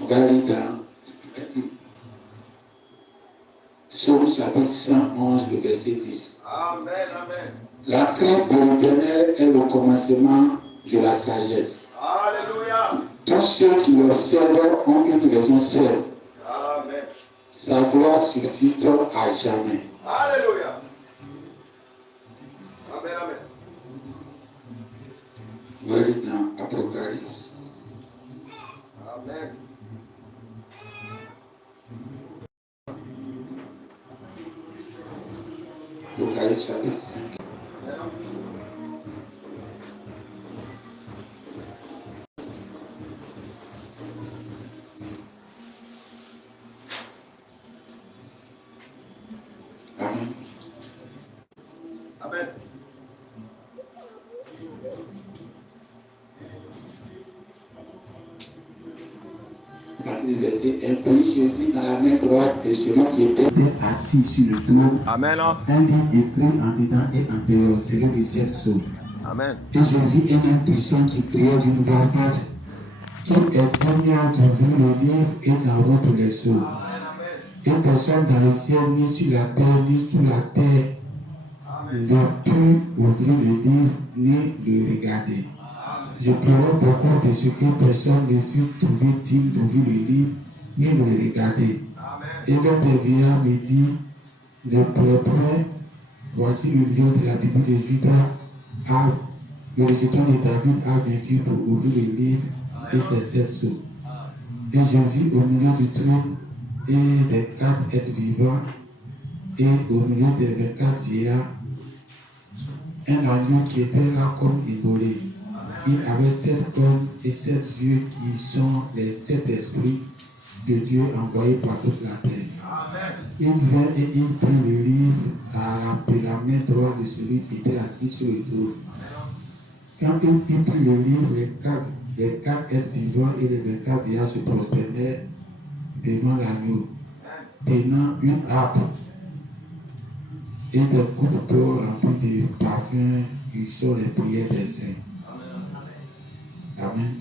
Regardez dans Psaume chapitre 111, le verset 10. Amen, amen. La crainte de l'Éternel est le commencement de la sagesse. Alléluia. Tous ceux qui l'observent ont une raison seule. Amen. Sa gloire subsiste à jamais. Alléluia. Amen, amen. Voyez dans Apocalypse. Amen. Apocalypse chapitre 5. Amen. Amen. À partir du verset 1, puis je vis dans la main droite de celui qui était assis sur le trône. Amen. Un livre écrit en dedans et en dehors, celui des 7 sceaux. Amen. Et je vis un homme puissant qui criait d'une voix forte, qui est digne d'ouvrir le livre et d'en rompre les sceaux. Et personne dans le ciel, ni sur la terre, ni sous la terre, ne put ouvrir le livre, ni le regarder. Je pleurais beaucoup de ce que personne ne fut trouvé digne d'ouvrir le livre, ni de le regarder. Et l'un des vieillards me dit, ne pleure point, voici le lion de la tribu de Juda, le rejeton de David a vaincu pour ouvrir le livre et ses 7 sceaux. Et je vis au milieu du trône et des 4 êtres vivants, et au milieu des 24 vieillards, un agneau qui était là comme immolé. Il avait 7 cornes et 7 yeux qui sont les 7 esprits de Dieu envoyés par toute la terre. Il vint et il prit le livre de la main droite de celui qui était assis sur le trône. Quand il prit le livre, les 4 êtres vivants et les 24 vieillards se prosternèrent devant l'agneau, tenant une harpe et des coupes d'or remplies de parfums qui sont les prières des saints. Amen.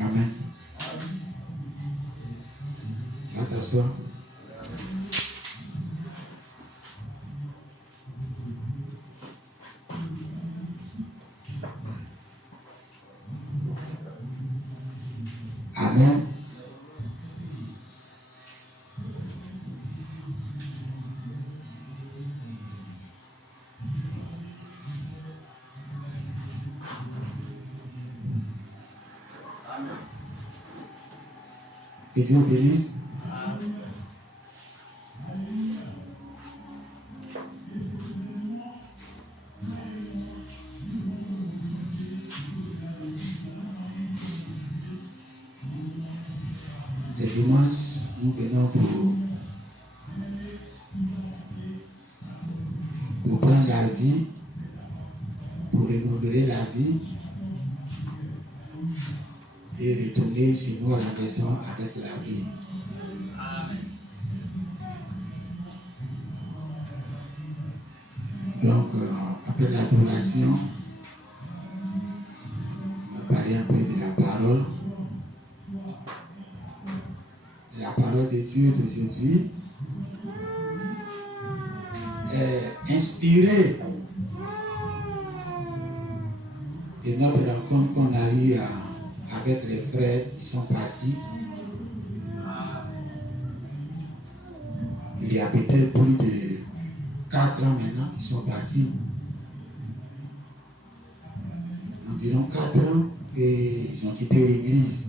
Amen. Va s'asseoir. Amen. Et Dieu bénisse. Les dimanches, nous venons pour prendre la vie, pour renouveler la vie et retourner chez nous à la maison avec la vie. Donc, après l'adoration, on va parler un peu de la parole. La parole de Dieu d'aujourd'hui est inspirée de notre rencontre qu'on a eue avec les frères qui sont partis. Il y a peut-être plus de 4 ans maintenant qu'ils sont partis. Environ 4 ans et ils ont quitté l'église.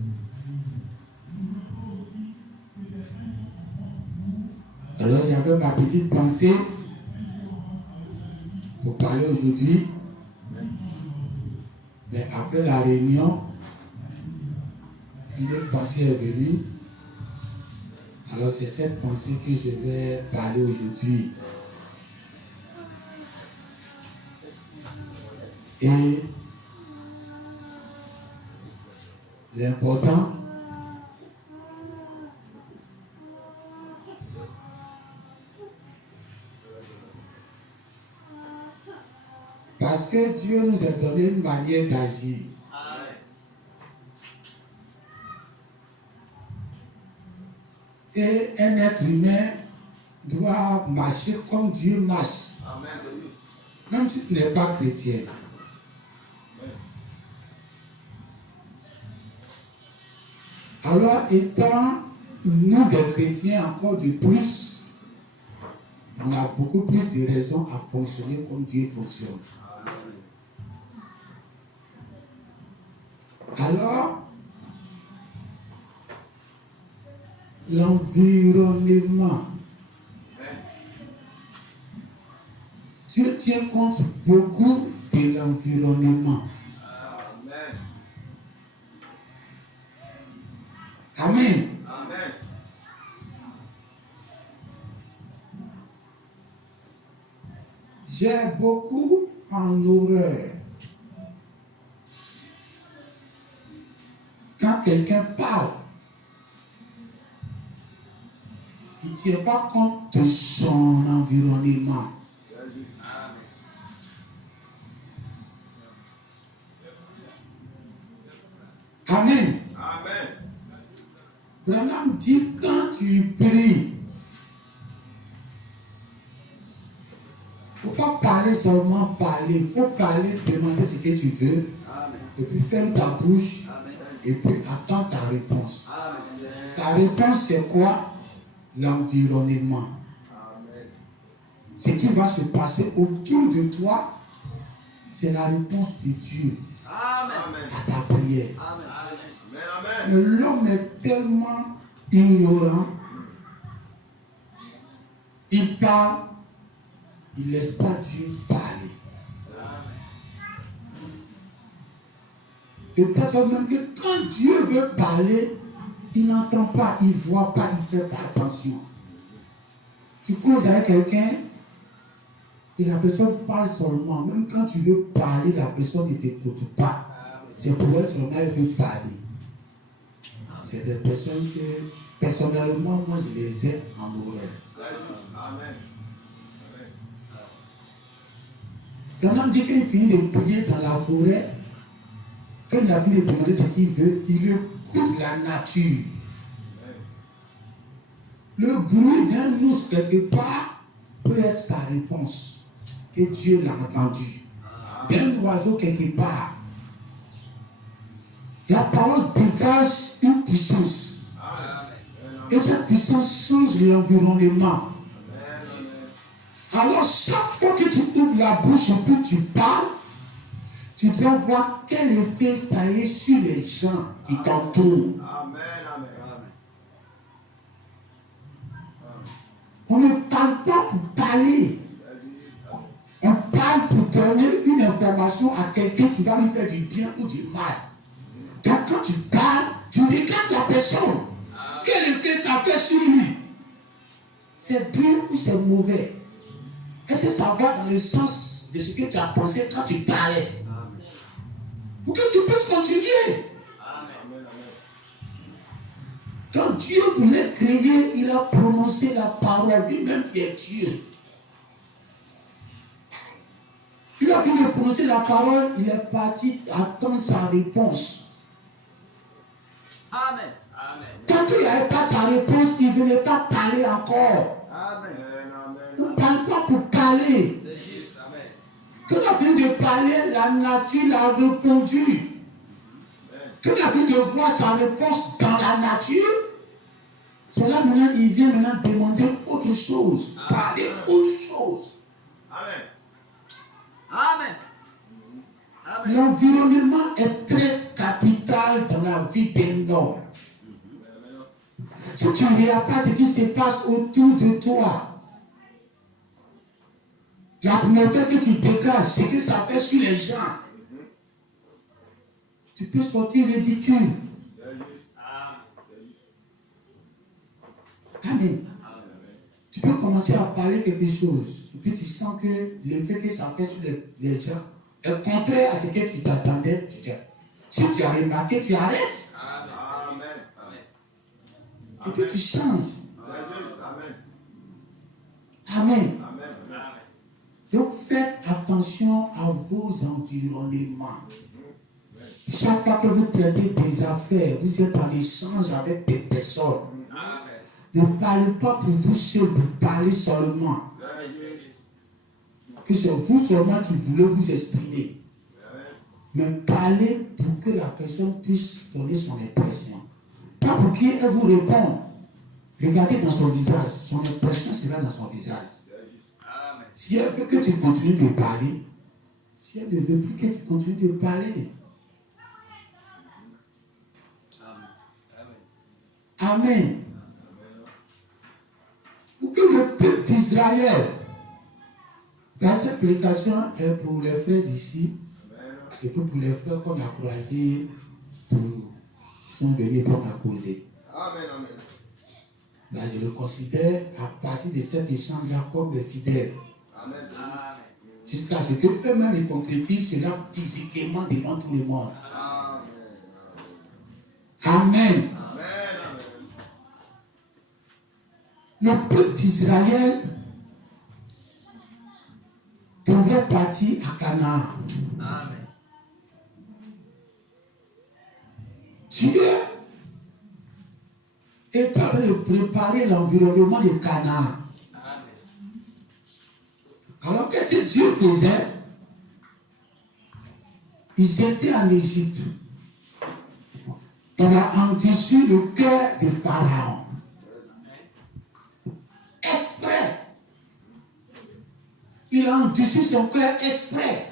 Alors j'avais ma petite pensée pour parler aujourd'hui. Mais après la réunion, une autre pensée est venue Alors c'est cette pensée que je vais parler aujourd'hui. Et l'important, parce que Dieu nous a donné une manière d'agir. Et un être humain doit marcher comme Dieu marche. Même si tu n'es pas chrétien. Alors, étant nous des chrétiens encore de plus, on a beaucoup plus de raisons à fonctionner comme Dieu fonctionne. Alors, l'environnement. Dieu tient compte beaucoup de l'environnement. Amen. Amen. J'ai beaucoup en horreur quand quelqu'un parle. Il ne tient pas compte de son environnement. Amen. Amen. Vraiment dit quand tu pries, il ne faut pas parler seulement parler, il faut parler, demander ce que tu veux, et puis ferme ta bouche, et puis attends ta réponse. Ta réponse c'est quoi? L'environnement. Ce qui va se passer autour de toi, c'est la réponse de Dieu à ta prière. Mais l'homme est tellement ignorant, il parle, il ne laisse pas Dieu parler. Et peut-être même que quand Dieu veut parler, il n'entend pas, il ne voit pas, il ne fait pas attention. Tu causes avec quelqu'un et la personne parle seulement. Même quand tu veux parler, la personne ne t'écoute pas. C'est pour elle seulement elle veut parler. C'est des personnes que, personnellement, moi je les ai en horreur. Amen. Quand on dit qu'il finit de prier dans la forêt, quand il a fini de demander ce qu'il veut, il écoute la nature. Le bruit d'un ours quelque part peut être sa réponse. Et Dieu l'a entendu. D'un oiseau quelque part. La parole dégage une puissance. Et cette puissance change l'environnement. Alors chaque fois que tu ouvres la bouche et que tu parles, tu dois voir quel effet ça a sur les gens qui t'entourent. On ne parle pas pour parler. On parle pour donner une information à quelqu'un qui va lui faire du bien ou du mal. Donc quand tu parles, tu regardes la personne. Quel effet ça fait sur lui? C'est bien ou c'est mauvais? Est-ce que ça va dans le sens de ce que tu as pensé quand tu parlais? Pour que tu puisses continuer. Quand Dieu voulait créer, il a prononcé la parole, lui-même qui est Dieu. Il a fini de prononcer la parole, il est parti attendre sa réponse. Amen. Tant qu'il n'avait pas sa réponse, il ne venait pas parler encore. Amen. On ne parle pas pour parler. C'est juste. Amen. Quand on a fini de parler, la nature l'a répondu. Quand on a fini de voir sa réponse dans la nature, c'est là maintenant, il vient maintenant demander autre chose. Parler autre chose. Amen. Amen. Amen. L'environnement est très capital dans la vie d'un homme. Si tu ne regardes pas ce qui se passe autour de toi, la première fois que tu dégages ce que ça fait sur les gens, tu peux sortir ridicule. Amen. Tu peux commencer à parler quelque chose, et puis tu sens que l'effet que ça fait sur les gens est contraire à ce que tu t'attendais. Si tu as remarqué, tu arrêtes. Amen. Et puis tu changes. Amen. Amen. Donc faites attention à vos environnements. Chaque fois que vous traitez des affaires, vous êtes en échange avec des personnes. Ne parlez pas pour vous seul, vous parlez seulement. Que c'est vous seulement qui voulez vous exprimer. Mais parlez pour que la personne puisse donner son impression. Pas pour qu'elle vous réponde. Regardez dans son visage. Son impression sera dans son visage. Si elle veut que tu continues de parler, si elle ne veut plus que tu continues de parler. Amen. Pour que le peuple d'Israël, cette prédication est pour les frères d'ici et pour les frères qu'on a croisés, qui sont venus pour m'accuser. Amen. Là, je le considère à partir de cet échange-là comme des fidèles. Amen. Jusqu'à ce qu'eux-mêmes ils concrétisent cela physiquement devant tout le monde. Amen. Le peuple d'Israël devrait partir à Canaan. Amen. Dieu est en train de préparer l'environnement de Canaan. Alors qu'est-ce que Dieu faisait? Ils étaient en Égypte. Il a endurci le cœur de Pharaon. Exprès. Il a endurci son cœur exprès.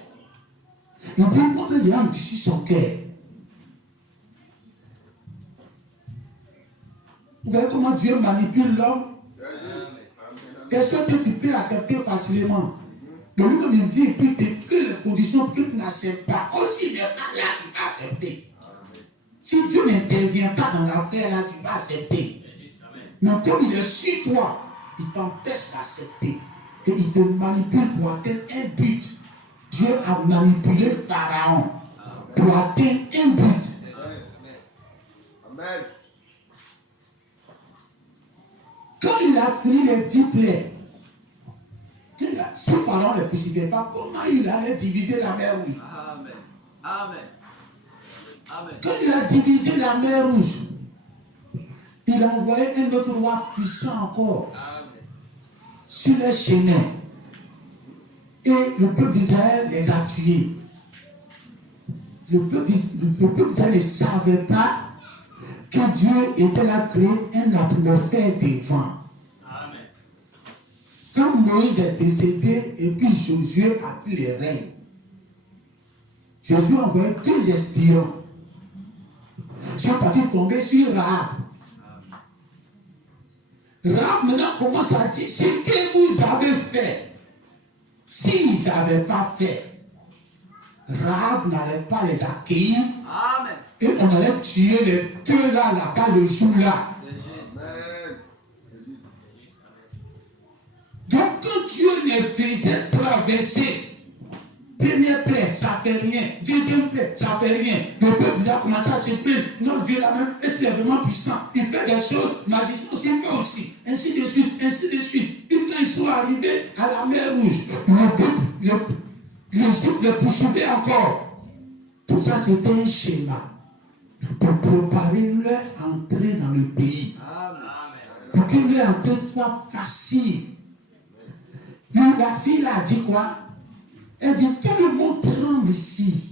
Il dit, moi, il a endurci son cœur. Vous voyez comment Dieu manipule l'homme? Est-ce que tu peux accepter facilement? De lui-même, il vit et puis il crée les conditions pour que tu n'acceptes pas. Aussi, il n'est pas là, tu vas accepter. Si Dieu n'intervient pas dans l'affaire, là, tu vas accepter. Mais comme il est sur toi, il t'empêche d'accepter. Et il te manipule pour atteindre un but. Dieu a manipulé Pharaon pour atteindre un but. Amen. Quand il a fini les 10 plaies, si Pharaon ne poursuivait pas, comment il allait diviser la mer rouge? Amen. Amen. Amen. Quand il a divisé la mer rouge, il a envoyé un autre roi puissant encore sur les chemins. Et le peuple d'Israël les a tués. Le peuple d'Israël ne savait pas que Dieu était là créé une atmosphère de vent. Quand Moïse est décédé et puis Josué a pris les règnes, Josué a envoyé 2 espions. Ils sont partis tomber sur Rahab. Rahab maintenant commence à dire ce que vous avez fait. S'ils n'avaient pas fait, Rahab n'allait pas les accueillir. Amen. Et on allait tuer les 2 là, le jour-là. Donc quand Dieu les faisait traverser, première plaie, ça ne fait rien. Deuxième plaie, ça ne fait rien. Le peuple déjà commencé à se plaindre. Non, Dieu là même, est-ce qu'il est vraiment puissant? Il fait des choses, magicien aussi, il fait aussi. Ainsi de suite, ainsi de suite. Et quand ils sont arrivés à la mer rouge, le peuple, l'Égypte les poursuivait encore. Tout ça, c'était un schéma pour préparer leur entrée dans le pays. Pour que leur entrée soit facile. La fille là a dit quoi? Elle dit, tout le monde tremble ici.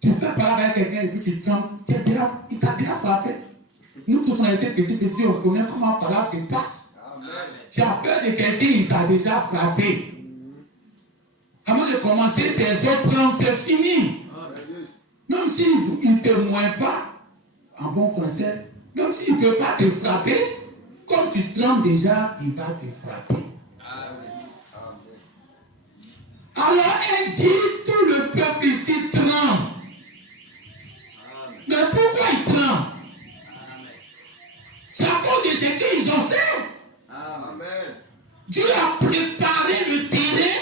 Tu fais parler avec quelqu'un et puis tu trembles. Il t'a déjà frappé. Nous tous on a été petits, on connaît comment parler se passe. Tu as peur de quelqu'un, il t'a déjà frappé. Avant de commencer tes autres trembles, c'est fini. Même s'il ne te moine pas, en bon français, même s'il ne peut pas te frapper, comme tu trembles déjà, il va te frapper. Alors elle dit, tout le peuple ici tremble. Mais pourquoi il tremble? C'est à cause de ce qu'ils ont fait. Amen. Dieu a préparé le terrain,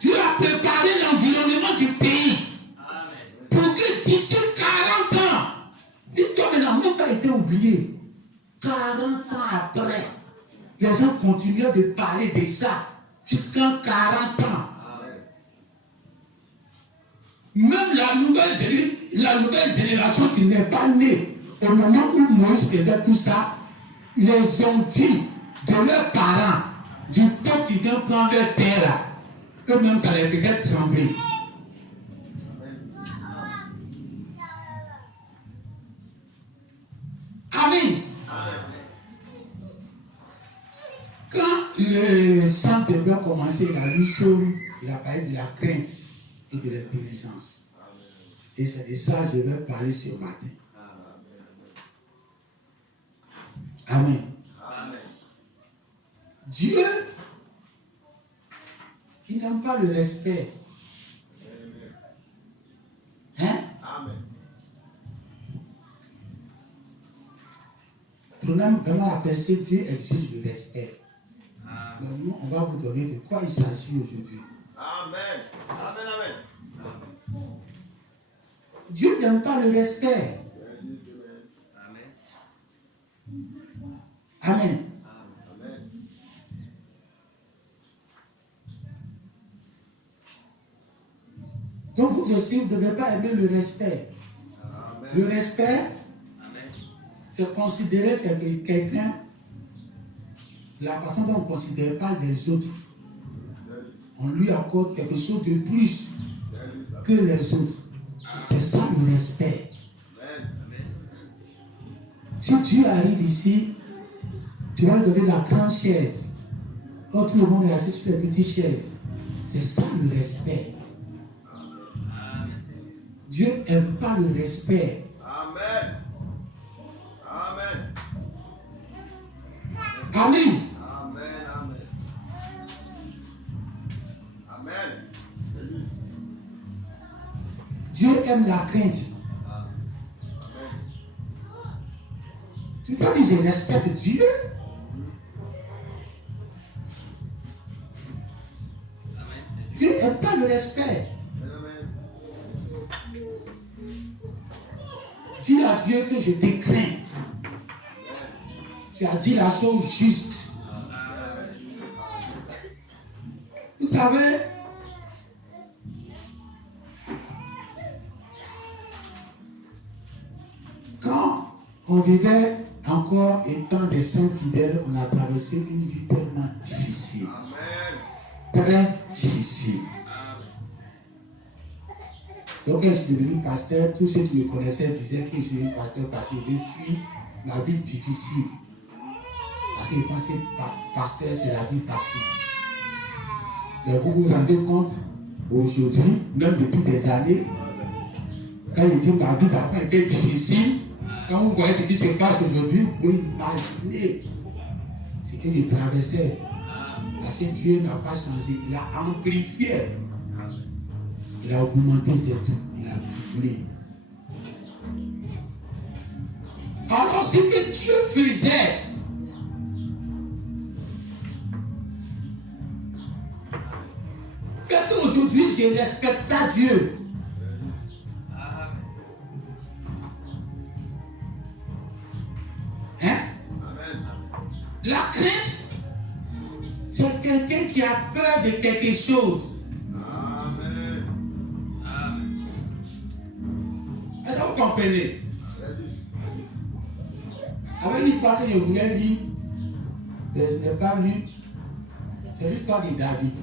Dieu a préparé l'environnement du pays. Amen. Pour que d'ici 40 ans, l'histoire n'a même pas été oubliée. 40 ans après, les gens continuent de parler de ça jusqu'à 40 ans. Même la nouvelle génération qui n'est pas née, au moment où Moïse faisait tout ça, les ont dit de leurs parents, du peuple qui vient prendre leur terre, eux-mêmes ça les faisait trembler. Amen. Quand le chant devait commencer, il a lu sur, il a parlé de la crainte et de l'intelligence. Et c'est de ça que je vais parler ce matin. Amen. Amen. Dieu, il n'aime pas le respect. Hein? Amen. Vraiment, la personne, Dieu exige le respect. Mais nous, on va vous donner de quoi il s'agit aujourd'hui. Amen. Amen. Amen. Dieu n'aime pas le respect. Amen. Amen. Amen. Donc vous aussi, vous ne devez pas aimer le respect. Amen. Le respect, Amen. c'est considérer quelqu'un de la façon dont on ne considère pas les autres. On lui accorde quelque chose de plus que les autres. C'est ça le respect. Amen. Si Dieu arrive ici, tu vas lui donner la grande chaise. Quand tout le monde est assis sur les petites chaises. C'est ça le respect. Dieu n'aime pas le respect. Amen. Amen. Amen. Amen. Amen. Amen. Dieu aime la crainte. Amen. Tu peux dire je respecte Dieu. Dieu n'aime pas le respect. Amen. Dis à Dieu que je te crains. Tu as dit la chose juste. Vous savez, quand on vivait encore étant des saints fidèles, on a traversé une vie tellement difficile. Amen. Très difficile. Donc, quand je suis devenu pasteur, tous ceux qui me connaissaient disaient que je suis pasteur parce que j'ai fui la vie difficile. Parce qu'ils pensaient que pasteur, c'est la vie facile. Mais vous vous rendez compte, aujourd'hui, même depuis des années, quand il dit que ma vie d'avant était difficile, quand vous voyez ce qui se passe aujourd'hui, vous pouvez imaginer ce que je traversais. Parce que Dieu n'a pas changé, il a amplifié. Il a augmenté ses tout, il a doublé. Alors ce que Dieu faisait, fait qu'aujourd'hui je ne respecte pas Dieu. Hein? La crainte, c'est quelqu'un qui a peur de quelque chose. Amen. Est-ce que vous comprenez? Avec l'histoire que je voulais lire, je n'ai pas lu, c'est l'histoire de David.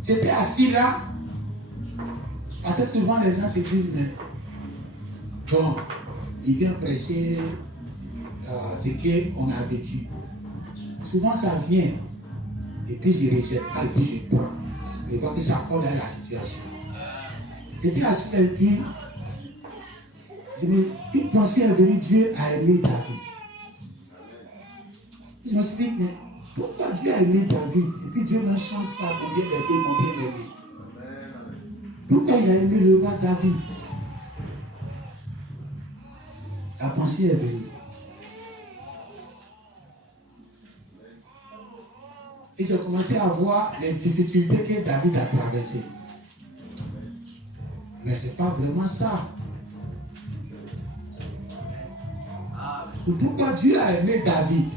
J'étais assis là, parce que souvent les gens se disent, mais bon, il vient prêcher ce qu'on a vécu. Souvent ça vient, et puis je ne rejette pas, et puis je prends. Je vois que ça colle dans la situation. J'étais assis et puis, une pensée est venue, Dieu a aimé David. Je me suis dit, mais pourquoi Dieu a aimé David? Et puis Dieu me change ça pour bien aimer mon bien-aimé. Pourquoi il a aimé le roi David? La pensée est venue. Et j'ai commencé à voir les difficultés que David a traversées. Mais ce n'est pas vraiment ça. Pourquoi Dieu a aimé David?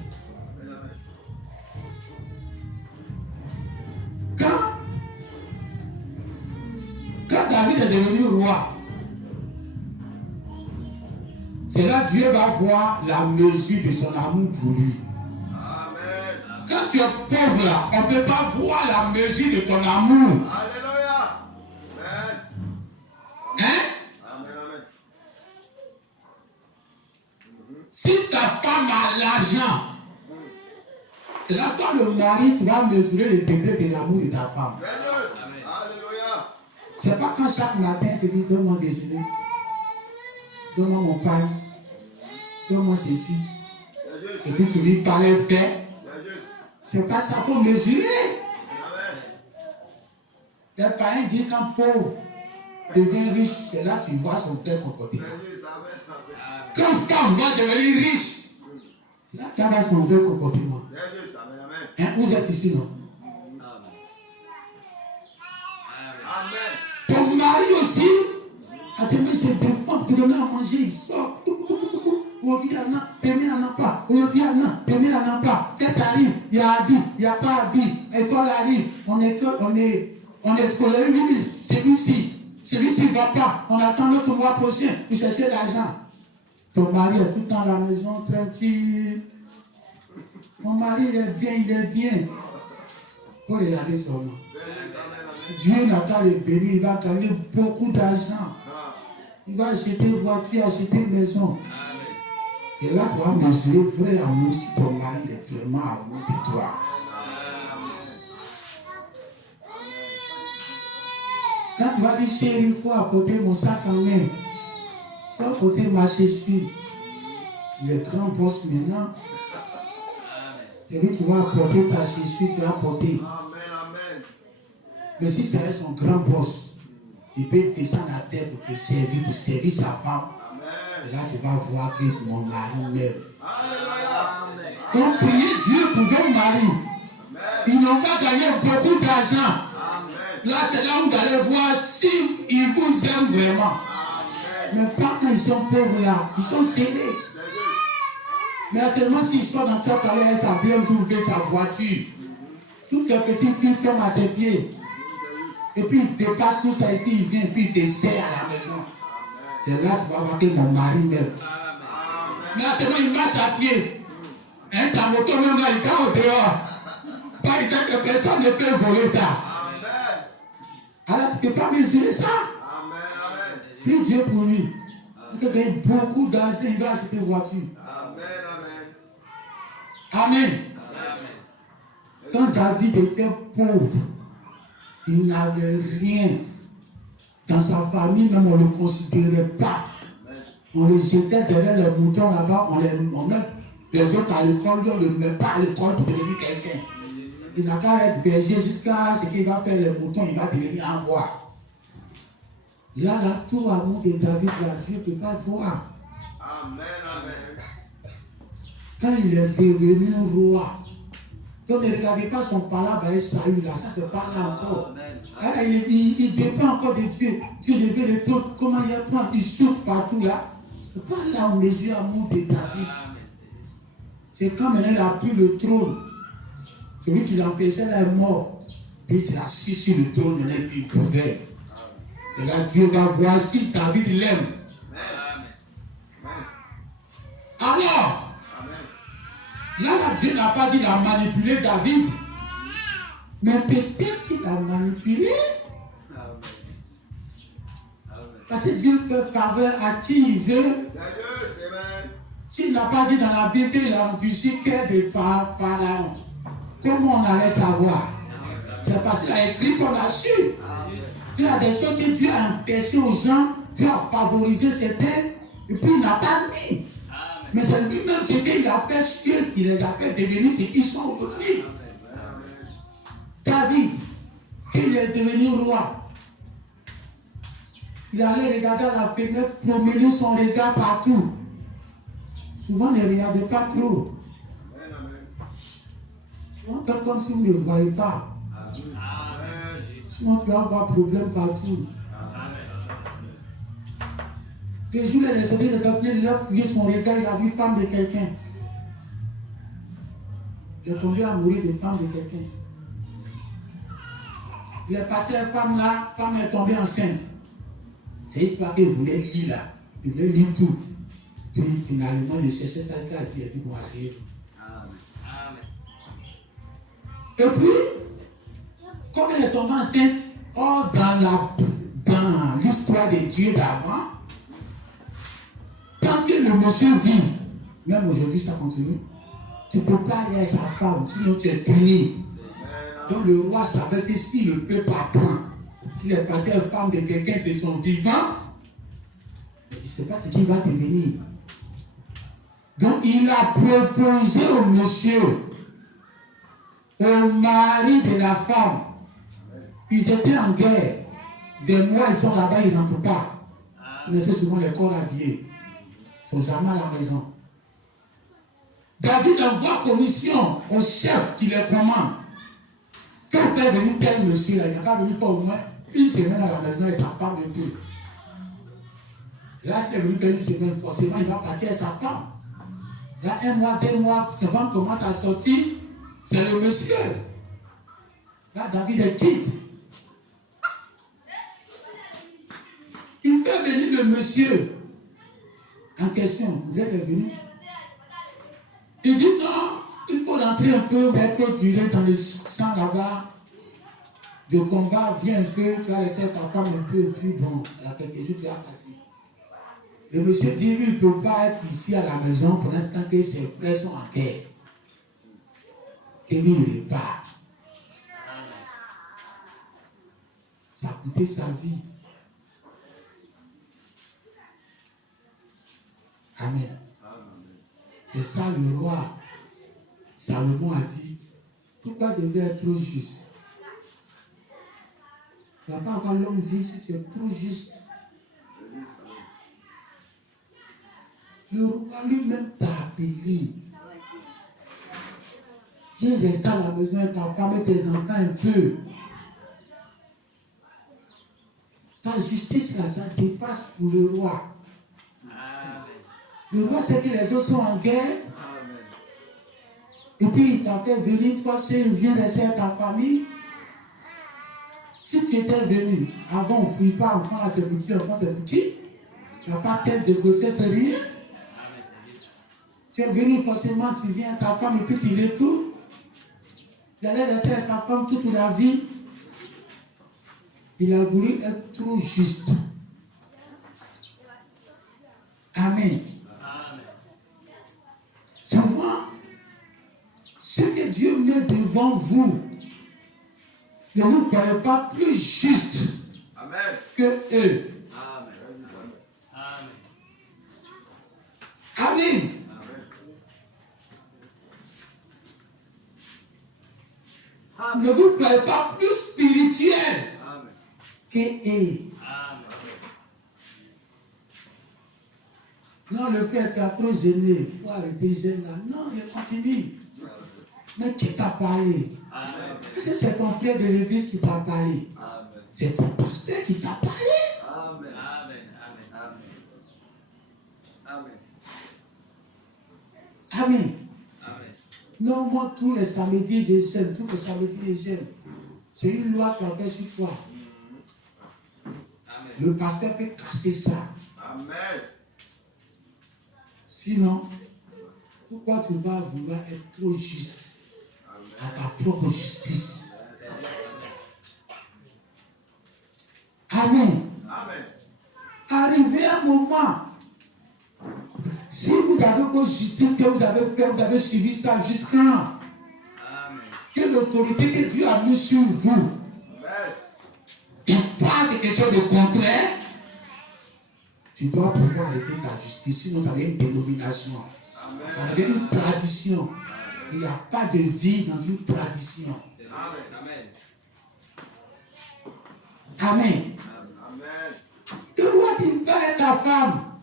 Quand David est devenu roi, c'est là que Dieu va voir la mesure de son amour pour lui. Amen. Quand tu es pauvre là, on ne peut pas voir la mesure de ton amour. Alléluia. Amen. Hein? Amen. Amen. Si ta femme a l'argent, c'est là toi le mari, tu vas mesurer le degré de l'amour de ta femme. Seigneur. Alléluia. C'est pas quand chaque matin tu te dis donne-moi déjeuner, donne-moi mon pain, donne-moi ceci, et puis tu lui parles fait. C'est pas ça qu'il faut mesurer. Les parents disent qu'un pauvre devient riche, c'est là que tu vois son frère comportement. Quand femme va devenir riche, là tu vas son vrai comportement. Hein, vous êtes ici, non? Ton mari aussi, à te mettre ses défauts, te donner à manger, il sort. Aujourd'hui, il y en a, demain, il n'y en a pas. Aujourd'hui, il y en a, demain, il n'y en a pas. Fête arrive, il y a habit, il n'y a pas habit. École arrive, on est scolarisé, celui-ci ne va pas. On attend l'autre mois prochain pour chercher l'argent. Ton mari est tout le temps à la maison, tranquille. Mon mari, il est bien. Faut regarder son nom. Dieu n'a qu'à le bénir, il va gagner beaucoup d'argent. Il va acheter une voiture, acheter une maison. C'est là qu'on va mesurer vrai amour si ton mari est vraiment amour de toi. Quand tu vas dire chérie, il faut apporter mon sac en main, il faut apporter ma chaussure. Le grand boss maintenant, c'est lui qui va apporter ta chaussure, tu vas apporter. Mais si c'est son grand boss, il peut descendre à terre pour te servir, pour servir sa femme. Et là, tu vas voir que mon mari m'aime. Donc, priez Dieu pour vos maris. Ils n'ont pas gagné beaucoup d'argent. Là, c'est là où vous allez voir s'ils vous aiment vraiment. Mais pas quand ils sont pauvres là, ils sont serrés. Mais actuellement, s'ils sont dans ça, ça va être sa bien trouver sa voiture. Toutes les petites filles tombent à ses pieds. Et puis il dépasse tout ça et puis il vient et puis il te sert à la maison. C'est là que tu vas voir que mon mari m'aime. Mais actuellement, il marche à pied. Hein, sa moto même là, il part au dehors. Pas il que personne ne peut voler ça. Alors tu ne peux pas mesurer ça. Prie Dieu pour lui. Il peut gagner beaucoup d'argent, il va acheter une voiture. Amen. Quand David était pauvre, il n'avait rien. Dans sa famille, même on ne le considérait pas. On le jetait derrière les moutons là-bas, on met les autres à l'école, on ne le met pas à l'école pour devenir quelqu'un. Il n'a qu'à être berger jusqu'à ce qu'il va faire les moutons, il va devenir un roi. Là, tout amour de David, là, Dieu ne peut pas voir. Quand il est devenu roi, donc ne regardez pas son palabre avec Saül, là, ça c'est pas là encore. Alors, il dépend encore de Dieu. Dieu je veux le trône, comment il apprend, il souffre partout là. C'est pas là où mesure l'amour de David. C'est quand maintenant il a pris le trône. Celui qui l'empêchait là est mort. Puis il s'est assis sur le trône, maintenant il gouverne. C'est là que Dieu va voir si David l'aime. Alors, là, Dieu n'a pas dit qu'il a manipulé David. Mais peut-être qu'il a manipulé. Parce que Dieu fait faveur à qui il veut. S'il n'a pas dit dans la Bible qu'il a endurci cœur de Pharaon, comment on allait savoir? C'est parce qu'il a écrit qu'on a su. Il y a des choses que Dieu a empêché aux gens, Dieu a favorisé certains, et puis il n'a pas mis. Mais c'est lui-même ce qu'il a fait, ce qu'il les a fait devenir ce qu'ils sont aujourd'hui. David, il est devenu roi. Il allait regarder à la fenêtre, promener son regard partout. Souvent, ne regardez pas trop. On fait comme si vous ne le voyez pas. Amen. Sinon, tu vas avoir problème partout. Le jour où il est sorti de sa fenêtre, il a fouillé son regard, il a vu femme de quelqu'un. Il est tombé amoureux de femme de quelqu'un. Il est parti à la femme là, la femme est tombée enceinte. C'est juste parce qu'il voulait lire là. Il voulait lire tout. Puis finalement, il cherchait sa carte et puis il a dit bon, asseyez-vous. Et puis, comme elle est tombée enceinte, dans l'histoire de Dieu d'avant, tant que le monsieur vit, même aujourd'hui ça continue, tu ne peux pas aller à sa femme, sinon tu es puni. Donc le roi savait que s'il ne peut pas prendre, qu'il est parti à la femme de quelqu'un de son vivant, il ne sait pas ce qu'il va devenir. Donc il a proposé au monsieur, au mari de la femme. Ils étaient en guerre. Des mois, ils sont là-bas, ils n'entrent pas. Ils laissent souvent les corps habillés. Ils ne sont jamais à la maison. David envoie commission au chef qui les commande. Faire venir tel monsieur là, il n'a pas venu pas au moins une semaine à la maison et sa femme un peu. Là, s'il est venu faire une semaine, forcément, il va partir à sa femme. Là, 1 mois, 2 mois, sa femme commence à sortir, c'est le monsieur. Là, David est quitte. Il fait venir le monsieur en question. Vous êtes venu? Il dit non, il faut rentrer un peu, vers durer dans le champ là-bas. Le combat vient un peu, tu vas laisser ta femme un peu, et puis bon, il y a quelque chose qui va partir. Le monsieur dit, lui, il ne peut pas être ici à la maison pendant tant que ses frères sont en guerre. Et lui, il repart. Ça a coûté sa vie. Amen. C'est ça le roi Salomon a dit. Pourquoi je devais être trop juste? Tu ne vas pas avoir l'homme vie si tu es trop juste. Le roi lui-même t'a appelé. Viens rester à la maison avec ta femme et tes enfants un peu. Ta justice là, ça dépasse pour le roi. Le roi sait que les autres sont en guerre. Et puis il t'a fait venir, toi seul, viens rester avec ta famille. Si tu étais venu, avant on ne fouille pas, enfant là c'est petit, enfant c'est petit. Il n'y a pas de tête de grossesse, rien. Tu es venu forcément, tu viens à ta femme et puis tu retournes. Il allait rester à sa femme toute la vie. Il a voulu être trop juste. Amen. Souvent, ce que Dieu met devant vous ne vous paraît pas plus juste que eux. Amen. Ne vous paraît pas plus spirituel que eux. Non, le frère, tu as trop gêné. Il faut arrêter gêner là. Non, il continue. Mais qui t'a parlé? Est-ce que c'est ton frère de l'église qui t'a parlé? C'est ton pasteur qui t'a parlé? Amen. Non, moi, tous les samedis, je gêne. Tous les samedis, je gêne. C'est une loi qui a fait sur toi. Le pasteur peut casser ça. Amen. Sinon, pourquoi tu vas vouloir être trop juste à ta propre justice? Amen. Amen. Arrivé un moment, si vous avez votre justice que vous avez fait, vous avez suivi ça jusqu'à que l'autorité que Dieu a mise sur vous, Amen. il parle de quelque chose de contraire, tu dois pouvoir arrêter ta justice, sinon ça devient une dénomination. Ça devient une tradition. Il n'y a pas de vie dans une tradition. Amen. Amen. Amen. Le roi dit, va être ta femme.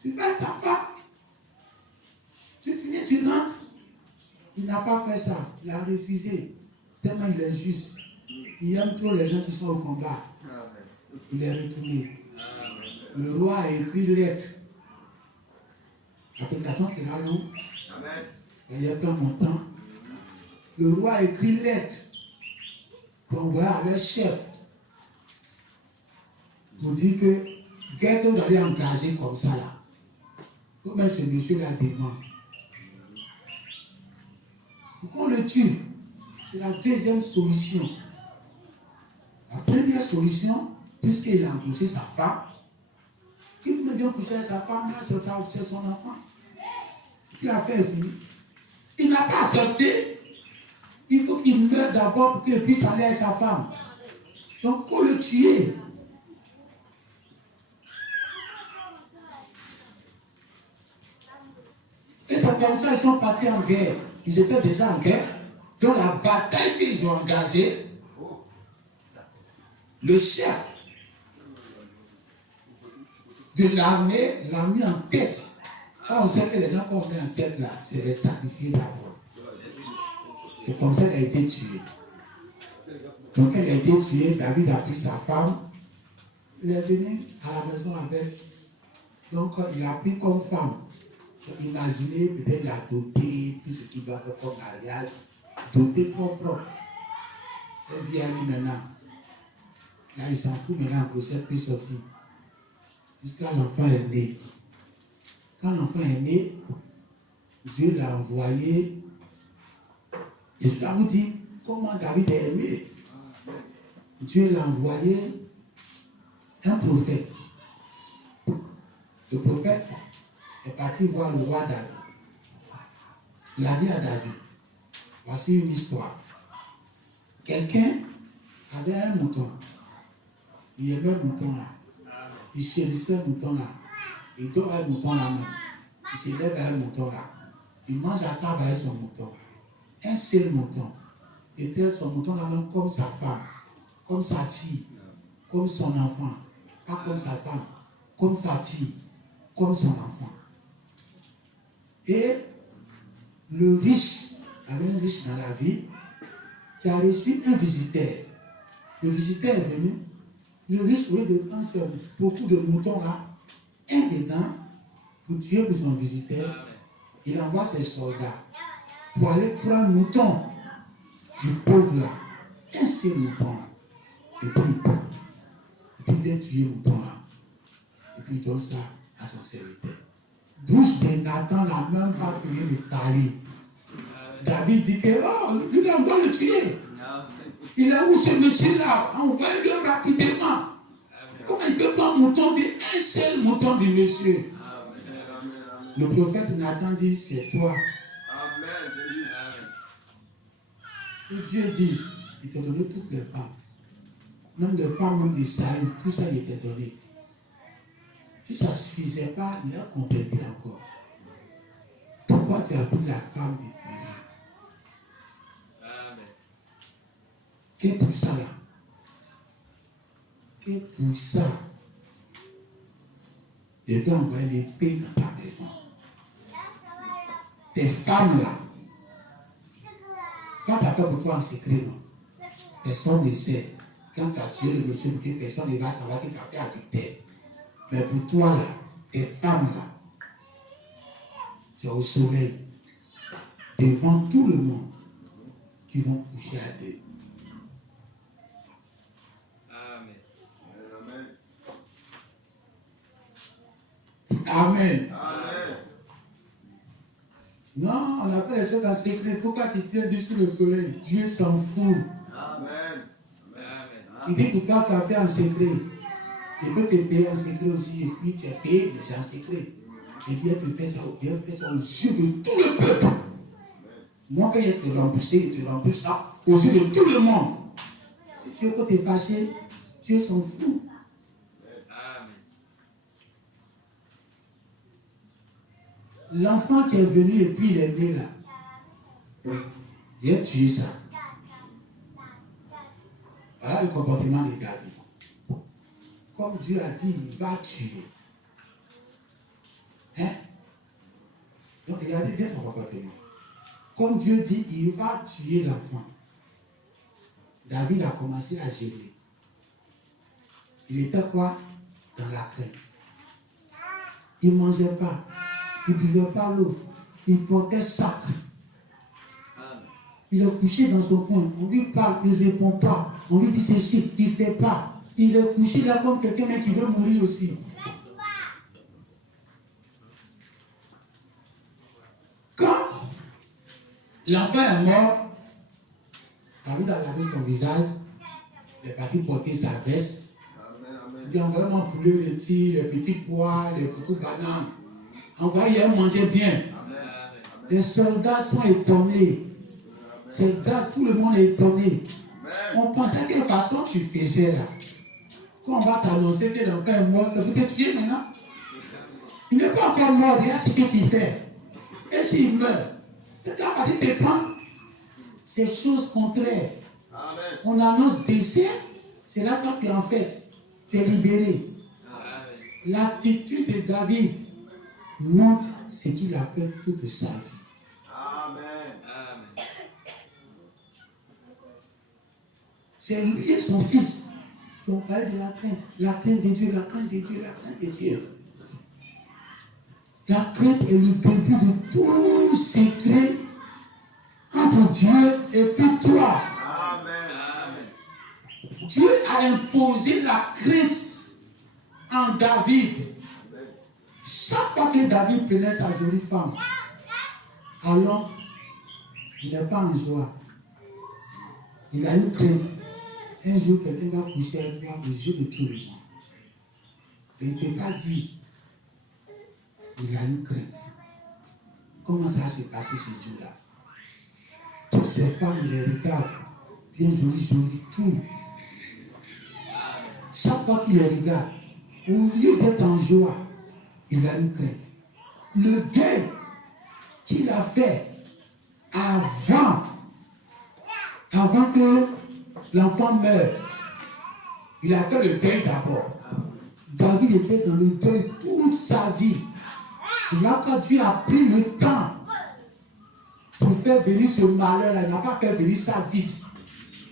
Tu vas être ta femme. Tu finis, tu rentres. Il n'a pas fait ça. Il a refusé. Tellement il est juste. Il aime trop les gens qui sont au combat. Il est retourné. Le roi a écrit lettre. Application sera long. Il y a plein mon temps. Le roi a écrit lettre pour envoyer à leur chef pour dire que qu'est-ce que vous allez engager comme ça là. Vous mettez ce monsieur là devant. Pour qu'on le tue, c'est la deuxième solution. La première solution, puisqu'il a embauché sa femme, il ne vient coucher avec sa femme, là, c'est son enfant. Il a fait fini. Il n'a pas accepté. Il faut qu'il meure d'abord pour qu'il puisse aller avec sa femme. Donc, il faut le tuer. Et c'est comme ça qu'ils sont partis en guerre. Ils étaient déjà en guerre. Dans la bataille qu'ils ont engagée, le chef de l'armée l'a mis en tête. Quand on sait que les gens qu'on met en tête là, c'est les sacrifier d'abord. C'est comme ça qu'elle a été tuée. Donc elle a été tuée, David a pris sa femme, il est venu à la maison avec. Donc il a pris comme femme. Donc imaginez, peut-être la doter, tout ce qu'il doit faire comme mariage, doter propre. Elle vient à lui maintenant. Là, il s'en fout maintenant, le chef peut sortir. Jusqu'à l'enfant est né. Quand l'enfant est né, Dieu l'a envoyé. Et je dois vous dire comment David est aimé. Dieu l'a envoyé un prophète. Le prophète est parti voir le roi David. Il a dit à David, voici une histoire. Quelqu'un avait un mouton. Il aimait le mouton là. Il chérissait le mouton là. Il dort avec le mouton là même. Il se lève avec le mouton là. Il mange à table avec son mouton. Un seul mouton. Il traite son mouton là même comme sa femme, comme sa fille, comme son enfant. Pas comme sa femme, comme sa fille, comme son enfant. Et le riche, avait un riche dans la ville, qui a reçu un visiteur. Le visiteur est venu. Le riche, au lieu de prendre beaucoup de moutons là, un dedans, pour tuer pour son visiteur, il envoie ses soldats pour aller prendre le mouton du pauvre là, un seul mouton là, et puis il prend. Et puis il vient tuer le mouton là, et puis il donne ça à son serviteur. Bouche de Nathan n'a même pas fini de parler. David dit que, oh, lui on doit le tuer. Il a où ce monsieur-là? Envoyez-le rapidement. Comment il peut prendre mouton un seul mouton du monsieur? Le prophète Nathan dit, c'est toi. Et Dieu dit, il t'a donné toutes les femmes. Même les femmes, même d'Israël, tout ça, il t'a donné. Si ça ne suffisait pas, il a complété encore. Pourquoi tu as pris la femme de Dieu? Et pour ça là. Et pour ça, je vais envoyer l'épée dans ta maison. Tes femmes là, quand tu as fait pour toi en secret, non, personne ne sait. Quand tu as tué le monsieur, personne ne va savoir que tu as fait adultère. Mais pour toi là, tes femmes là, c'est au soleil, devant tout le monde, qui vont coucher à deux. Amen. Amen. Non, on a fait les choses en secret. Pourquoi tu tiens dit sur le soleil? Dieu s'en fout. Amen. Il dit pourquoi tu as fait en secret. Il peut te payer en secret aussi. Et puis tu es payé, mais c'est en secret. Et Dieu te fait ça, Dieu fait ça aux yeux de tout le peuple. Moi, quand il te rembourse, il te rembourse ça aux yeux de tout le monde. Si tu veux que tu es fâché, Dieu s'en fout. L'enfant qui est venu et puis il est né là, il a tué ça. Voilà le comportement de David. Comme Dieu a dit, il va tuer. Hein? Donc regardez bien ton comportement. comme Dieu dit, il va tuer l'enfant. David a commencé à gêner. Il était quoi? Dans la crainte. Il ne mangeait pas. Il ne buvait pas l'eau. Il portait sac. Il est couché dans son coin. On lui parle, il ne répond pas. On lui dit ceci, il ne fait pas. Il est couché là comme quelqu'un qui veut mourir aussi. Quand l'enfant est mort, David a lavé son visage, il est parti porter sa veste. Il dit envoyez mon poulet rôti, les petits pois, les photos bananes. Envoyez manger bien. Les soldats sont étonnés. Tout le monde est étonné. On pensait que de toute façon tu faisais là. Quand on va t'annoncer que l'enfant est mort, ça veut dire que tu es maintenant. Il n'est pas encore mort, regarde ce que tu fais. Et s'il meurt, tu vas pas te prendre. C'est chose contraire. Amen. On annonce décès, c'est là quand tu es en fait, tu es libéré. L'attitude de David montre ce qu'il a fait toute sa vie. Amen. C'est lui et son fils qui ont parlé de la crainte de Dieu, la crainte de Dieu, la crainte de Dieu. La crainte est le début de tout secret entre Dieu et puis toi. Amen. Dieu a imposé la crainte en David. Chaque fois que David prenait sa jolie femme, alors il n'est pas en joie. Il a une crainte. Un jour, quelqu'un va coucher avec toi aux yeux de tout le monde. Et il ne peut pas dire. Il a une crainte. Comment ça s'est passé ce jour-là? Toutes ces femmes, il les regarde. Bien jolies, tout. Chaque fois qu'il les regarde, au lieu d'être en joie, il a une crainte. Le deuil qu'il a fait avant que l'enfant meure, il a fait le deuil d'abord. David était dans le deuil toute sa vie. Là, quand Dieu a pris le temps pour faire venir ce malheur-là, il n'a pas fait venir ça vite.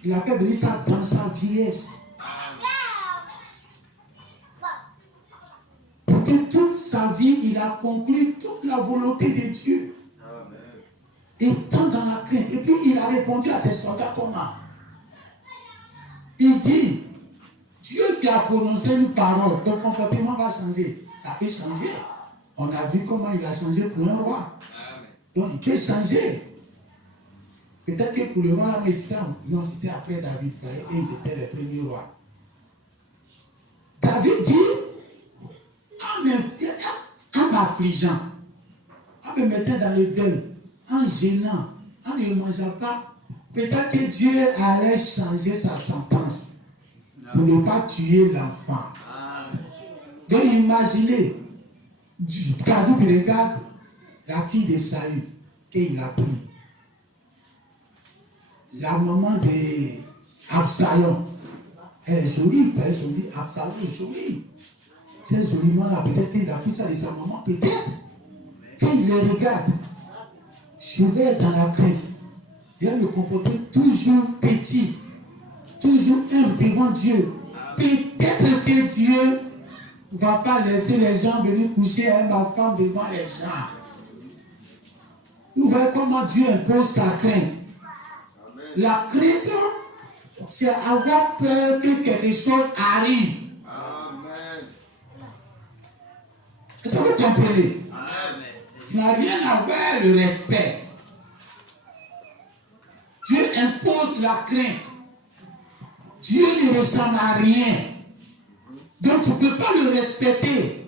Il a fait venir ça dans sa vieillesse. Pour que toute sa vie, il a conclu toute la volonté de Dieu. Étant dans la crainte. Et puis, il a répondu à ses soldats comment? Il dit, Dieu qui a prononcé une parole, ton comportement va changer. Ça peut changer. On a vu comment il a changé pour un roi. Donc, il peut changer. Peut-être que pour le roi, là, c'était après David. Et ils étaient les premiers rois. David dit, en m'affligeant, en me mettant dans le deuil, en gênant, en ne mangeant pas, peut-être que Dieu allait changer sa sentence pour ne pas tuer l'enfant. Donc imaginez, David regarde la fille de Saül qu'il a pris. La maman d'Absalom, elle est jolie, elle est jolie, Absalom est jolie. C'est joliment là, peut-être qu'il a pris ça de sa maman, peut-être. Quand il les regarde, je vais être dans la crainte. Il va me comporter toujours petit, toujours humble devant Dieu. Peut-être que Dieu ne va pas laisser les gens venir coucher avec ma femme devant les gens. Vous voyez comment Dieu impose sa crainte. La crainte, c'est avoir peur que quelque chose arrive. Est-ce que vous comprenez? Ça n'a rien à voir avec le respect. Dieu impose la crainte. Dieu ne ressemble à rien. Donc tu ne peux pas le respecter.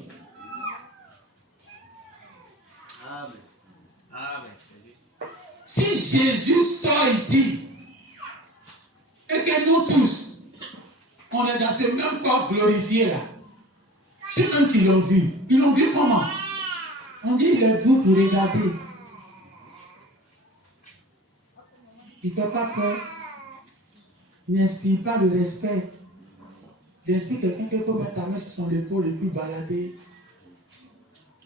Si Jésus sort ici, et que nous tous, on est dans ce même corps glorifié là, ceux même qui l'ont vu, ils l'ont vu comment? On dit il est doux pour regarder. Il ne fait pas peur. Il n'inspire pas le respect. Il inspire quelqu'un qu'il faut mettre ta main sur son épaule et puis balader.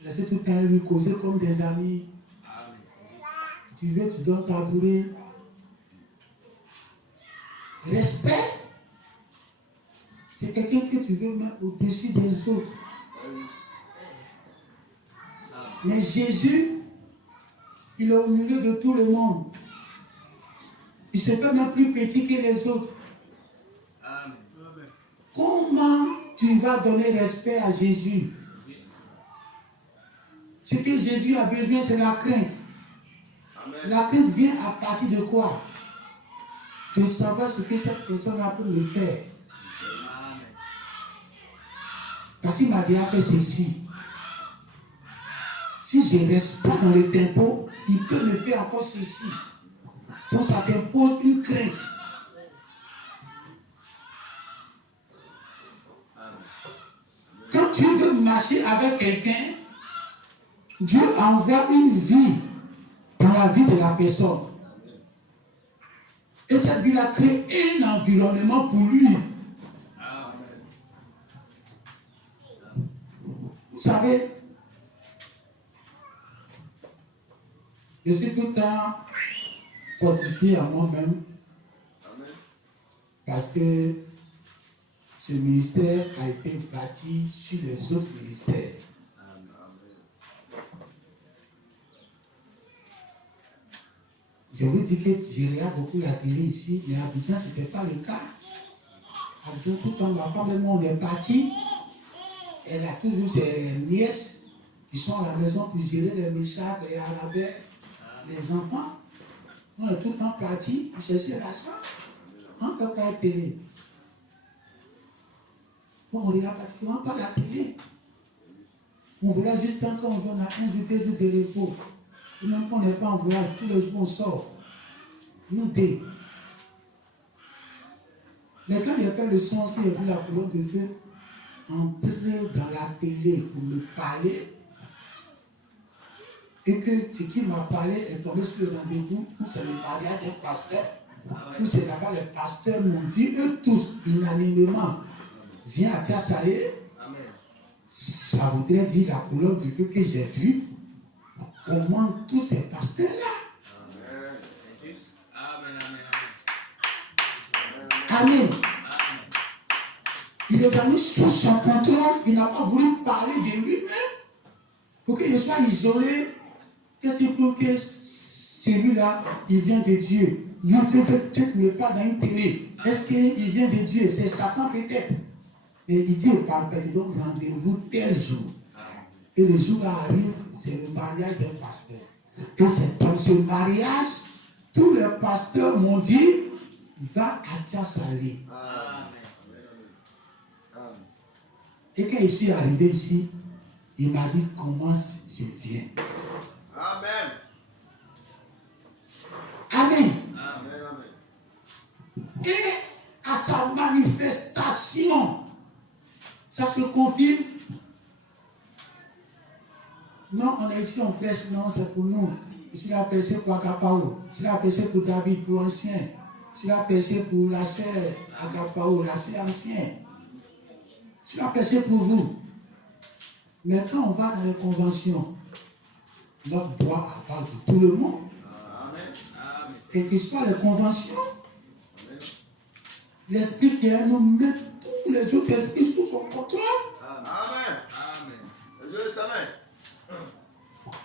Laisser tout le temps lui causer comme des amis. tu veux, tu dois t'avouer. Respect, c'est quelqu'un que tu veux mettre au-dessus des autres. Mais Jésus, il est au milieu de tout le monde. Il se fait même plus petit que les autres. Amen. Comment tu vas donner respect à Jésus? Ce que Jésus a besoin, c'est la crainte. Amen. La crainte vient à partir de quoi? De savoir ce que cette personne a pour me faire. Amen. Parce qu'il m'a déjà fait ceci. Si je ne reste pas dans le tempo, il peut me faire encore ceci. Donc ça t'impose une crainte. Quand tu veux marcher avec quelqu'un, Dieu envoie une vie dans la vie de la personne. Et cette vie-là crée un environnement pour lui. Vous savez, je suis tout le temps fortifié à moi-même parce que ce ministère a été bâti sur les autres ministères. Je vous dis que je regarde beaucoup la télé ici, mais à Abidjan, ce n'était pas le cas. À Abidjan, tout le temps, ma femme et moi, on est partis. Elle a toujours ses nièces qui sont à la maison pour gérer les méchants, les arabais, les enfants. On est tout le temps partis pour chercher l'argent. On ne peut pas être télé. Bon, on ne regarde pratiquement pas la télé. On regarde juste quand on a un jour, 2 jours de repos. Et même quand on n'est pas en voyage, tous les jours on sort. Nous deux. Mais quand il a fait le sens, qu'il a vu la couleur de feu entrer dans la télé pour me parler, et que ce qui m'a parlé est tombé sur le rendez-vous, où c'est le mariage d'un pasteur, où c'est là-bas les pasteurs m'ont dit, eux tous, unanimement, viens à Terre Salée. Ça voudrait dire la couleur de feu que j'ai vue. Comment tous ces pasteurs-là. Amen. Il les a mis sous son contrôle. Il n'a pas voulu parler de lui-même. Pour qu'il soit isolé. Qu'est-ce qu'il faut que celui-là, il vient de Dieu. Lui, tu ne pas dans une télé. Est-ce qu'il vient de Dieu? C'est Satan peut-être. Et il dit au papa, donc rendez-vous tel jour. Et le jour arrive, c'est le mariage d'un pasteur. Et c'est dans ce mariage, tous les pasteurs m'ont dit, va à Terre Salée. Et quand je suis arrivé ici, il m'a dit, comment je viens. Amen. Amen. Amen. Et à sa manifestation, ça se confirme. Non, on est ici, on prêche, non, c'est pour nous. Je suis là prêché pour Agapao, je suis là prêché pour David, pour ancien. Je suis là prêché pour la sœur Agapao, la sœur ancienne. Je suis là prêché pour vous. Mais quand on va dans les conventions, notre droit parle de tout le monde. Amen. Quelles que soient les conventions, l'esprit qui est en nous met tous les autres esprits sous son contrôle. Amen. Amen.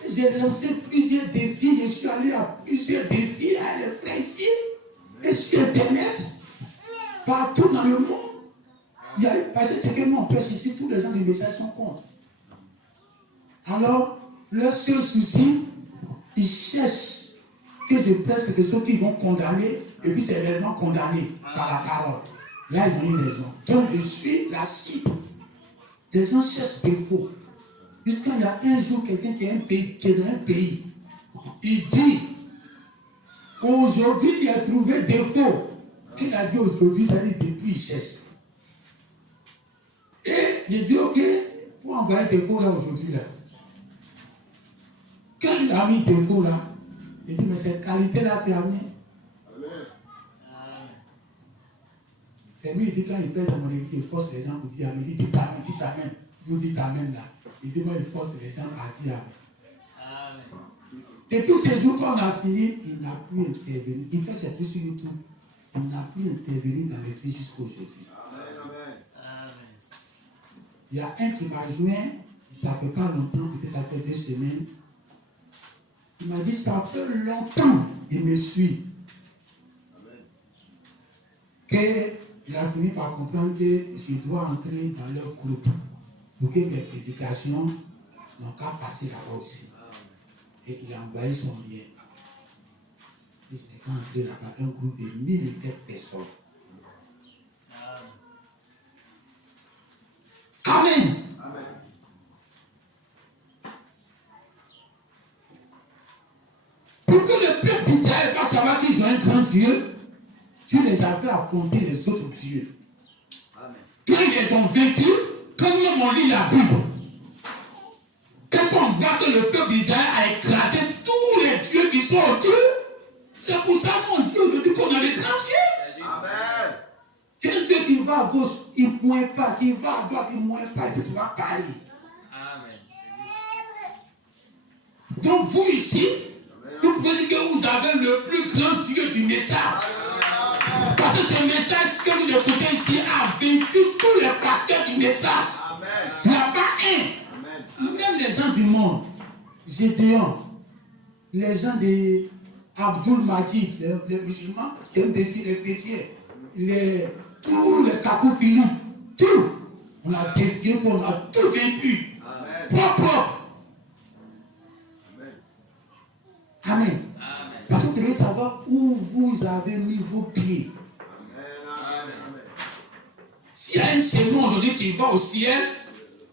J'ai lancé plusieurs défis, je suis allé à plusieurs défis à les frères ici, et sur Internet, partout dans le monde. Parce que c'est que nous on pêche ici, tous les gens du message sont contre. Alors, leur seul souci, ils cherchent que je presse quelque chose qu'ils vont condamner, et puis c'est réellement condamné par la parole. Là, ils ont eu raison. Donc, je suis la cible. Les gens cherchent des faux. Jusqu'à il y a un jour, quelqu'un qui est dans un pays, il dit, aujourd'hui, il a trouvé des faux. Qu'il a dit aujourd'hui, ça dit depuis, il cherche. Et il dit, ok, il faut envoyer des faux là aujourd'hui. Là. Quand il a mis des faux là, il dit, mais cette qualité-là, tu as mis. Et lui, il dit, quand il perd dans mon église, il force les gens pour dire amen. Il dit, dites amen. Vous dites amen là. Il dit, moi, il force les gens à dire amen. Depuis ces jours qu'on a fini, il n'a plus intervenu. Il fait ses trucs sur YouTube. Il n'a plus intervenu dans les trucs jusqu'à aujourd'hui. Amen. Il y a un qui m'a joint, ça ne fait pas longtemps, peut-être ça fait 2 semaines. Il m'a dit, ça fait longtemps qu'il me suit. Qu'il a fini par comprendre que je dois entrer dans leur groupe pour que mes prédications n'ont qu'à passer là-bas aussi. Et il a envoyé son lien. Et je n'ai pas entré là-bas, un groupe de 1000 et quelques personnes. Amen. Amen. Pour que le peuple d'Israël va savoir qu'ils ont un grand Dieu, Dieu les a fait affronter les autres dieux. Amen. Quand ils les ont vaincus, quand nous on lit la Bible, quand on voit que le peuple d'Israël a écrasé tous les dieux qui sont autour, c'est pour ça mon Dieu aujourd'hui qu'on a les grands dieux. Amen. Quel Dieu qui va à gauche, il ne pointe pas, qui va à droite, il ne pointe pas, tu vas parler. Amen. Donc vous ici, vous pouvez dire que vous avez le plus grand Dieu du message. Parce que ce message que vous écoutez ici a vaincu tous les pasteurs du message. Amen. Il n'y a pas un. Amen. Même les gens du monde, Gédéon, les gens de Abdul Majid, les musulmans, qui ont défié les chrétiens, tous les Kakoufili, tout, on a défié, on a tout vaincu. Amen. Propre. Amen. Amen. Parce que vous devez savoir où vous avez mis vos pieds. Amen. S'il y a un chemin aujourd'hui qui va au ciel,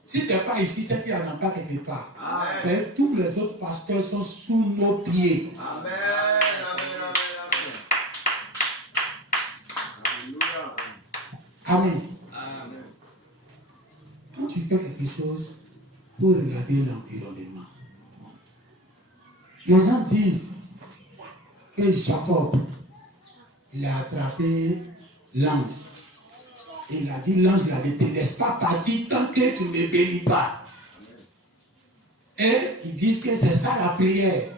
si ce n'est pas ici, c'est qu'il n'y en a pas quelque part. Amen. Mais tous les autres pasteurs sont sous nos pieds. Amen. Amen. Amen. Quand tu fais quelque chose, pour regarder l'environnement. Les gens disent que Jacob, il a attrapé l'ange. Et il a dit, l'ange ne te laisse pas partir tant que tu ne me bénis pas. Et ils disent que c'est ça la prière.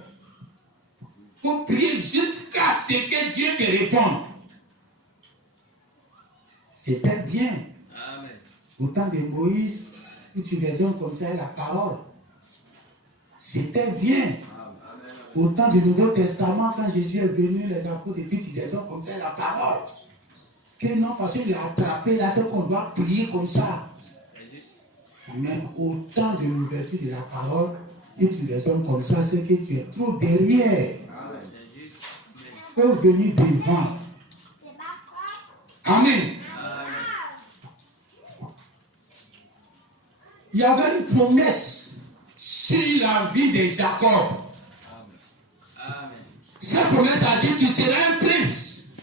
Il faut prier jusqu'à ce que Dieu te réponde. C'était bien. Amen. Au temps de Moïse, où tu raisonnes comme ça, la parole. C'était bien. Au temps du Nouveau Testament, quand Jésus est venu, les apôtres, et puis tu raisonnes comme ça, la parole. Que non, parce qu'il l'a attrapé, là, c'est qu'on doit prier comme ça. Mais au temps de l'ouverture de la parole, et tu raisonnes comme ça, c'est que tu es trop derrière. Il faut venir devant. Amen. Il y avait une promesse sur la vie de Jacob. Amen. Cette promesse a dit, tu seras un prince.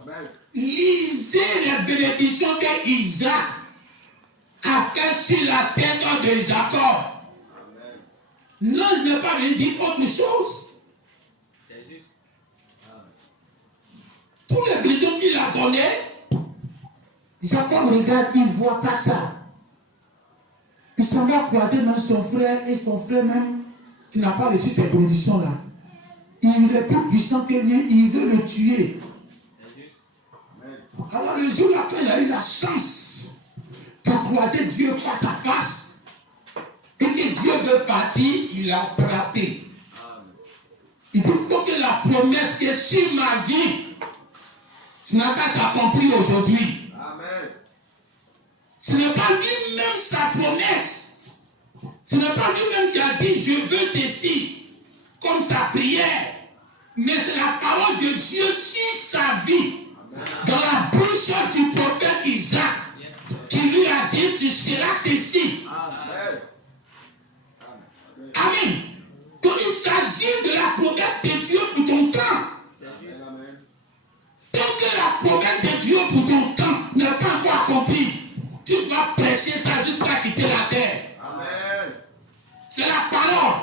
Amen. Lisez les bénédictions que Isaac a fait sur la tête de Jacob. L'ange n'est pas venu dire autre chose. C'est juste. Tous les bénédictions qu'il a données, Jacob regarde, il ne voit pas ça. Il s'en va croiser dans son frère et son frère même qui n'a pas reçu ces bénédictions-là. Il est plus puissant que lui, il veut le tuer. Alors le jour-là, quand il a eu la chance de croiser Dieu face à face, et que Dieu veut partir, il l'a attrapé. Il dit, il faut que la promesse qui est sur ma vie, ce n'a qu'à s'accomplir aujourd'hui. Amen. Ce n'est pas lui-même sa promesse. Ce n'est pas lui-même qui a dit, je veux ceci, comme sa prière. Mais c'est la parole de Dieu sur sa vie. Dans la bouche du prophète Isaac, qui lui a dit, tu seras ceci. Amen. Amen. Donc il s'agit de la promesse de Dieu pour ton temps. Amen. Tant que la promesse de Dieu pour ton temps n'est pas encore accomplie, tu dois prêcher ça jusqu'à quitter la terre. Amen. C'est la parole.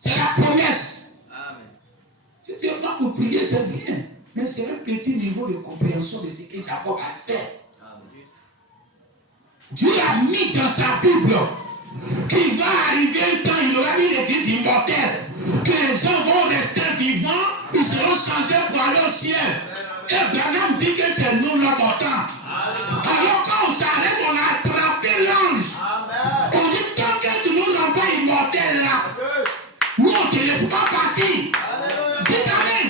C'est la promesse. Amen. Si tu es là pour prier, c'est bien. Mais c'est un petit niveau de compréhension de ce que Jacob a fait. Dieu a mis dans sa Bible qu'il va arriver un temps, il aura mis l'église immortelle, Et Branham dit que c'est nous l'important. Alors quand on s'arrête, on a attrapé l'ange. On dit tant que tout le monde n'est pas immortel là, nous on ne te laisse pas partir. Dites Amen.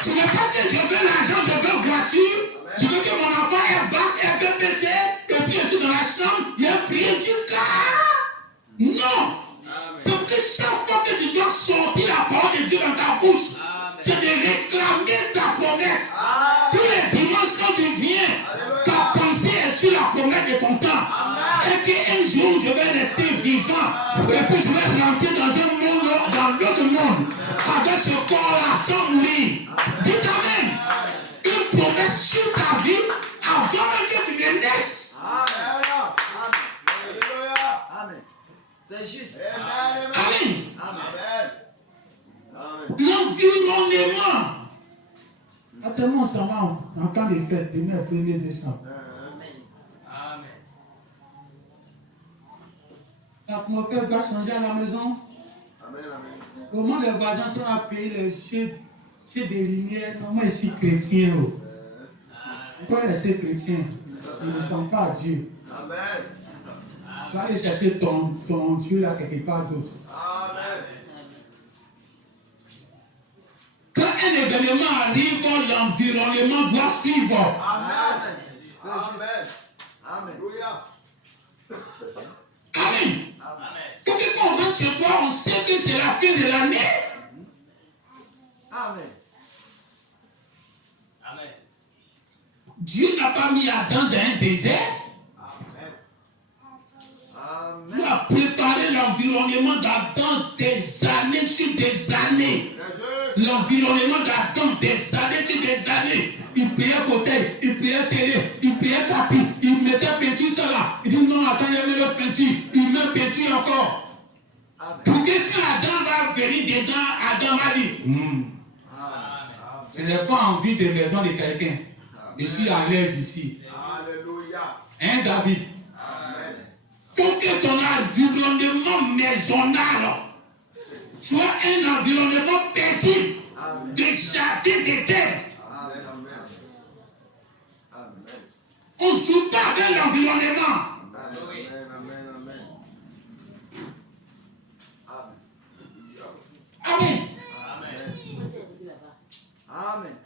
Ce n'est pas que je veux l'argent, je veux voiture, je veux que mon enfant ait bac, ait BPC, et puis je suis dans la chambre, il y a prié jusqu'à... Non. Donc que chaque fois que tu dois sortir la parole de Dieu dans ta bouche, c'est de réclamer ta promesse. Tous les dimanches quand tu viens, ta pensée est sur la promesse de ton temps. Et qu'un jour je vais rester vivant, et puis je vais rentrer dans un monde, dans l'autre monde, avec ce corps-là, sans mourir. Dites Amen. Une promesse sur ta vie avant même que tu ne naisses. Amen. C'est juste. Amen. L'environnement. Actuellement, ça va en temps des fêtes, demain, 1er décembre. Amen. L'atmosphère va changer à la maison. Comment les voisins sont à payer les chez des lumières. Moi, je suis chrétien. Pourquoi rester chrétien? Ils ne sont pas Dieu. Tu vas aller chercher ton Dieu là quelque part d'autre. Quand un événement arrive, l'environnement doit suivre. Amen. Amen. Amen. Quand on rentre chez toi, on sait que c'est la fin de l'année. Amen. Amen. Dieu n'a pas mis Adam dans un désert. Il a préparé l'environnement d'Adam des années sur des années. L'environnement d'Adam des années sur des années. Il payait fauteuil, il payait télé, il payait tapis, il mettait peinture ça là. Il dit non, attends, il met l'autre peinture, il met peinture encore. Pour que quand Adam va venir dedans, Adam va dire je n'ai pas envie de maison de quelqu'un. Je suis à l'aise ici. Hein, David? Il faut que ton environnement maisonnal soit un environnement paisible, de jardin d'été. On ne joue pas avec l'environnement. Amen. Amen.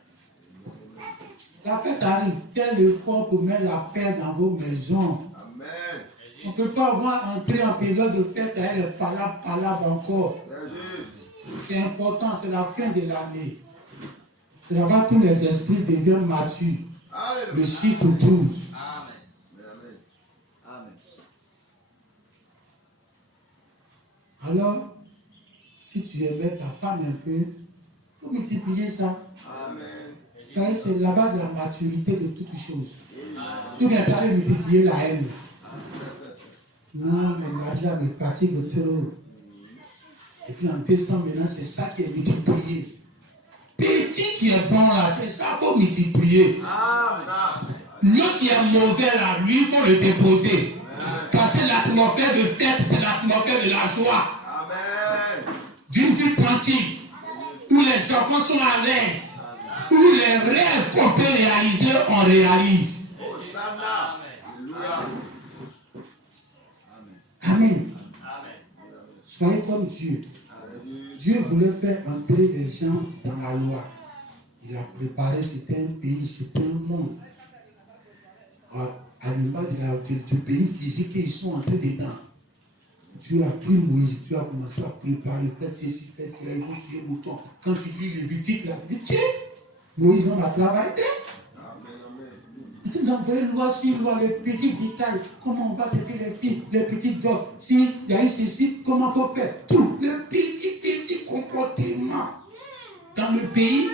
La fête arrive. Quel effort pour mettre la paix dans vos maisons. On ne peut pas avoir entré en période de fête et elle palabres encore. C'est important, c'est la fin de l'année. C'est là-bas tous les esprits deviennent matures. Le chiffre 12. Amen. Alors, si tu aimais ta femme un peu, il faut multiplier ça. Parce que c'est là-bas de la maturité de toutes choses. Tu viens de multiplier la haine. Non, mais l'argent me fatigue trop. Et puis en décembre, maintenant, c'est ça qui est multiplié. Petit qui est bon là, c'est ça qu'il faut multiplier. L'autre qui est mauvais là, lui, il faut le déposer. Parce que l'atmosphère de fête, c'est l'atmosphère de la joie. D'une vie tranquille, où les enfants sont à l'aise, où les rêves qu'on peut réaliser, on réalise. Amen. Soyez comme Dieu. Dieu voulait faire entrer les gens dans la loi. Il a préparé, c'était un pays, c'était un monde. À l'image du pays physique, ils sont entrés dedans. Dieu a pris Moïse, Dieu a commencé à préparer, faites ceci, faites cela, il faut tuer le mouton. Quand tu lis Lévitique, là, tu dis, tiens, Moïse va travailler. Nous avons une loi sur loi, les petits détails, comment on va traiter les filles, les petites dots, s'il y a eu ceci, comment il faut faire, tout, les petits comportements. Dans le pays,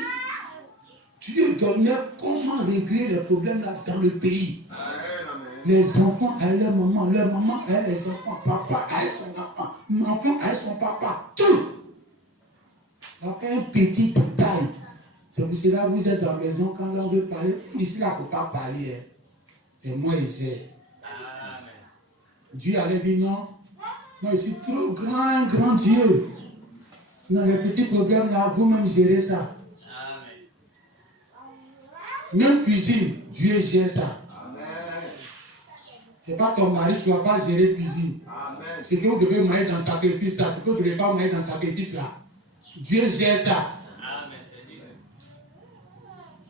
Dieu donnait comment régler les problèmes là dans le pays. Les enfants avec leur maman avec les enfants, papa avec son enfant, l'enfant avec son papa, tout. Donc un petit détail. C'est pour cela que vous êtes dans la maison, quand on veut parler, ici là, il ne faut pas parler. Hein. C'est moi et j'ai. Dieu allait dire non. Moi je suis trop grand Dieu. Dans les petits problèmes là, vous-même gérez ça. Même cuisine, Dieu gère ça. Ce n'est pas ton mari qui ne va pas gérer cuisine. Ce que vous devez marier dans le sacrifice là, ce que vous ne devez pas marier dans le sacrifice là. Dieu gère ça.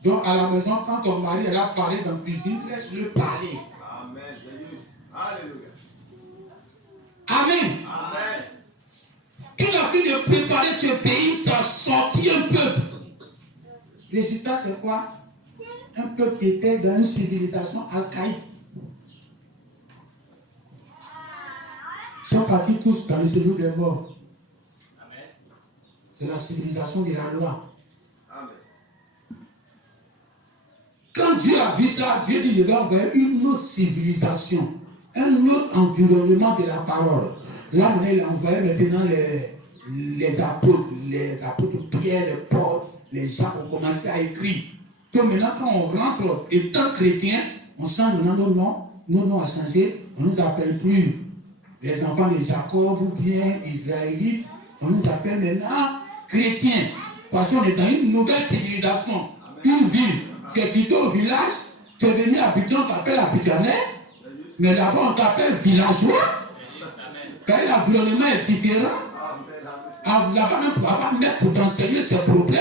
Donc à la maison, quand ton mari elle a parlé dans la cuisine, laisse-le parler. Amen. Alléluia. Amen. Amen. Il a pu de préparer ce pays, ça sortit un peuple. Le résultat, c'est quoi? Un peuple qui était dans une civilisation archaïque. Ils sont partis tous dans le séjour des morts. C'est la civilisation de la loi. Amen. Quand Dieu a vu ça, Dieu dit, je vais envoyer une autre civilisation, un autre environnement de la parole. Là, maintenant, il a envoyé maintenant les apôtres Pierre, les Paul, les gens ont commencé à écrire. Donc maintenant, quand on rentre étant chrétien, on change maintenant nos noms. Nos noms ont changé. On ne nous appelle plus les enfants de Jacob ou bien Israélites. On nous appelle maintenant chrétiens. Parce qu'on est dans une nouvelle civilisation. Une ville. Tu es quitté au village, tu es venu habiter, on t'appelle habitanais. Mais là-bas, on t'appelle villageois. L'environnement est différent. Là-bas, même, tu ne vas pas mettre pour t'enseigner ces problèmes.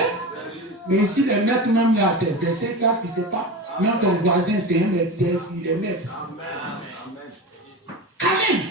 Mais ici, les maîtres, même là, c'est verset 4, tu ne sais pas. Même ton voisin, c'est un médecin, il est maître. Amen.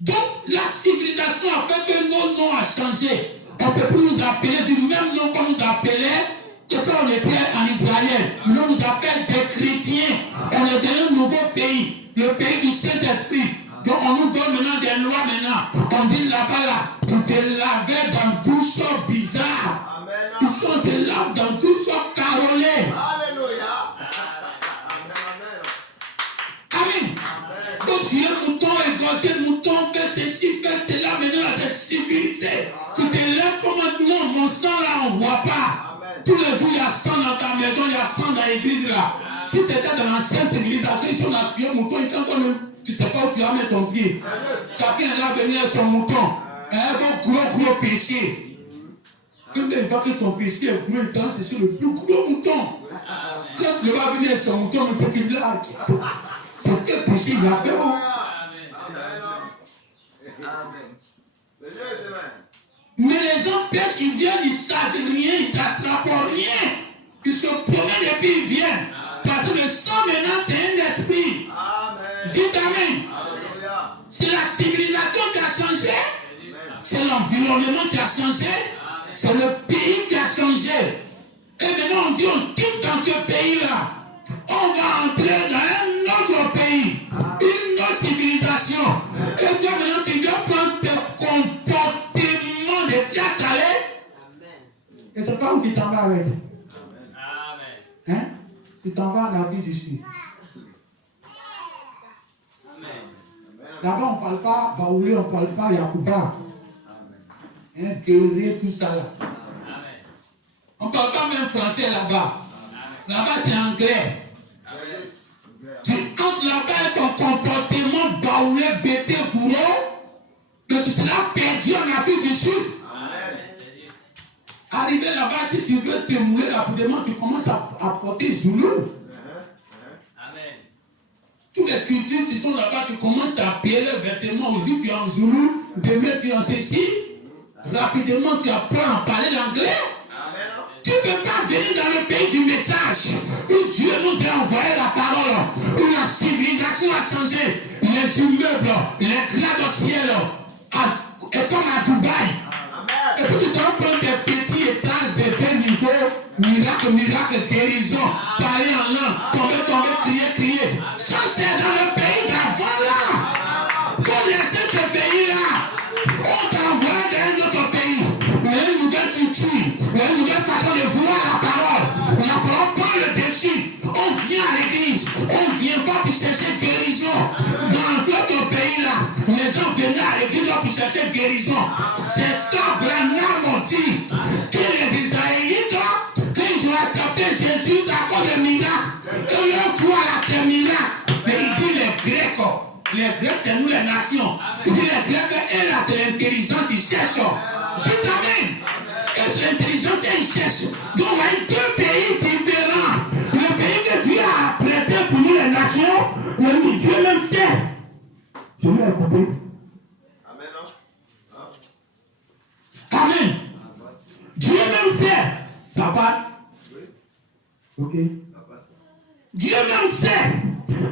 Donc, la civilisation a fait que nos noms ont changé. On ne peut plus nous appeler du même nom qu'on nous appelait que quand on était en Israël. Nous nous appelle des chrétiens. On est dans un nouveau pays, le pays du Saint-Esprit. Donc on nous donne maintenant des lois maintenant. On dit là-bas là, tu te lavais dans 12 choses bizarres. Ici on se lave dans 12 choses carolées. Alléluia. Amen. Donc tu es mouton, égorgé mouton, fais ceci, fais cela, maintenant c'est civilisé. Tu te lèves comme un non, mon sang là on ne voit pas. Tous les jours il y a sang dans ta maison, il y a sang dans l'église là. Si c'était dans l'ancienne civilisation, ici on a tué un mouton, tu ne sais pas où tu vas mettre ton pied. Chacun est là venir avec son mouton. Un gros péché. Tout le monde voit que son péché est gros, il tranche sur le plus gros mouton. Quand il va venir avec son mouton, il faut qu'il lâche. C'est quel péché il a fait. Mais les gens pêchent, ils viennent, ils ne savent rien, ils n'attrapent rien. Ils se promènent et puis ils viennent. Parce que le sang maintenant, c'est un esprit. Dites Amen. C'est la civilisation qui a changé. C'est l'environnement qui a changé. C'est le pays qui a changé. Et maintenant, on dit, on quitte dans ce pays-là. On va entrer dans un autre pays. Une autre civilisation. Et toi, maintenant, tu dois prendre tes comportements de tia salé. Et c'est pas où tu t'en vas avec. Hein? Tu t'en vas en Afrique du Sud. Là-bas, on ne parle pas Baoulé, on ne parle pas Yacouba. Hein, Guerrier, tout ça là. On ne parle pas même français là-bas. Là-bas, c'est anglais. Tu entres là-bas avec ton comportement Baoulé, bêté, bourreau, que tu seras perdu en Afrique du Sud. Arrivé là-bas, si tu veux te mouler rapidement, tu commences à porter Zoulou. Toutes les cultures qui sont là-bas, tu commences à payer les vêtements. Aujourd'hui, tu es en Zoulou, demain, tu es en ceci. Rapidement, tu apprends à parler l'anglais. Tu ne peux pas venir dans le pays du message où Dieu nous a envoyé la parole, où la civilisation a changé. Les immeubles, les grades au ciel, et comme à Dubaï. Et puis tu te prends des petits étages de 2 niveaux, miracle, guérison, parler en langue, tomber, crier. Ça c'est dans le pays d'avant là. Connaissez ce pays-là. On t'envoie dans un autre pays. Il y a une nouvelle culture, il y a une nouvelle façon de voir la parole. La parole prend le dessus. On vient à l'église, on ne vient pas pour chercher guérison. Dans d'autres pays là, les gens venaient à l'église pour chercher guérison. C'est ça, Branham dit que les Israélites, quand ils ont accepté Jésus à cause des miracles, eux leur foi à ces miracles. Mais il dit les Grecs, c'est nous les nations. Il dit les Grecs, eux là, c'est l'intelligence, ils cherchent. Tout amen. Et c'est l'intelligence, ils cherchent. Donc, il y a deux nation, Dieu même sait. Je lui ai coupé. Amen. Hein? Amen. Dieu même sait. Ça va. Ok. Dieu même sait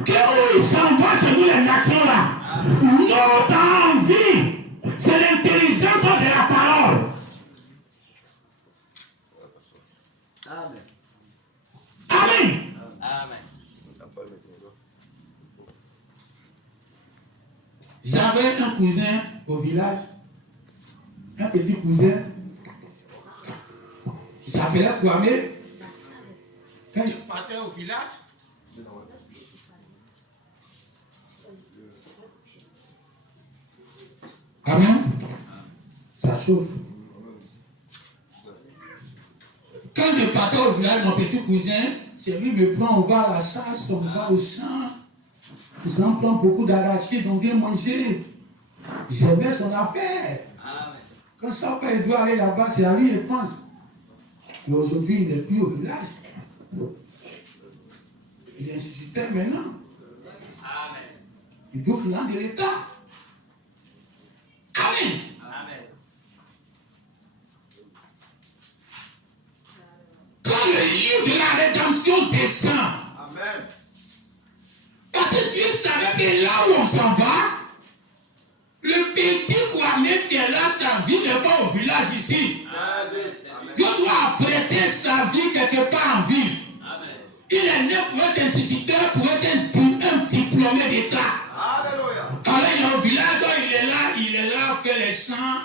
que où il s'en va chez nous les nations là. Notre envie, c'est l'intelligence de la parole. Amen. Amen. Amen. J'avais un cousin au village, un petit cousin, il s'appelait Kwame. Quand il partait au village, amen, ça chauffe. Quand je partais au village, mon petit cousin, c'est lui me prend, on va à la chasse, on va au champ. Il en prend beaucoup d'arachides, on vient manger. J'aimais son affaire. Amen. Quand chaque fois il doit aller là-bas, c'est à lui, il pense. Mais aujourd'hui, il n'est plus au village. Il est instituteur maintenant. Amen. Il doit financer de l'État. Amen. Amen. Quand le livre de la rédemption descend, Amen. parce que Dieu savait que là où on s'en va, le petit Kwame qui est là, sa vie n'est pas au village ici. Dieu doit prêter sa vie quelque part en ville. Amen. Il est né pour être instituteur, pour être un diplômé d'État. Alléluia. Alors il est au village, il est là, fait les champs,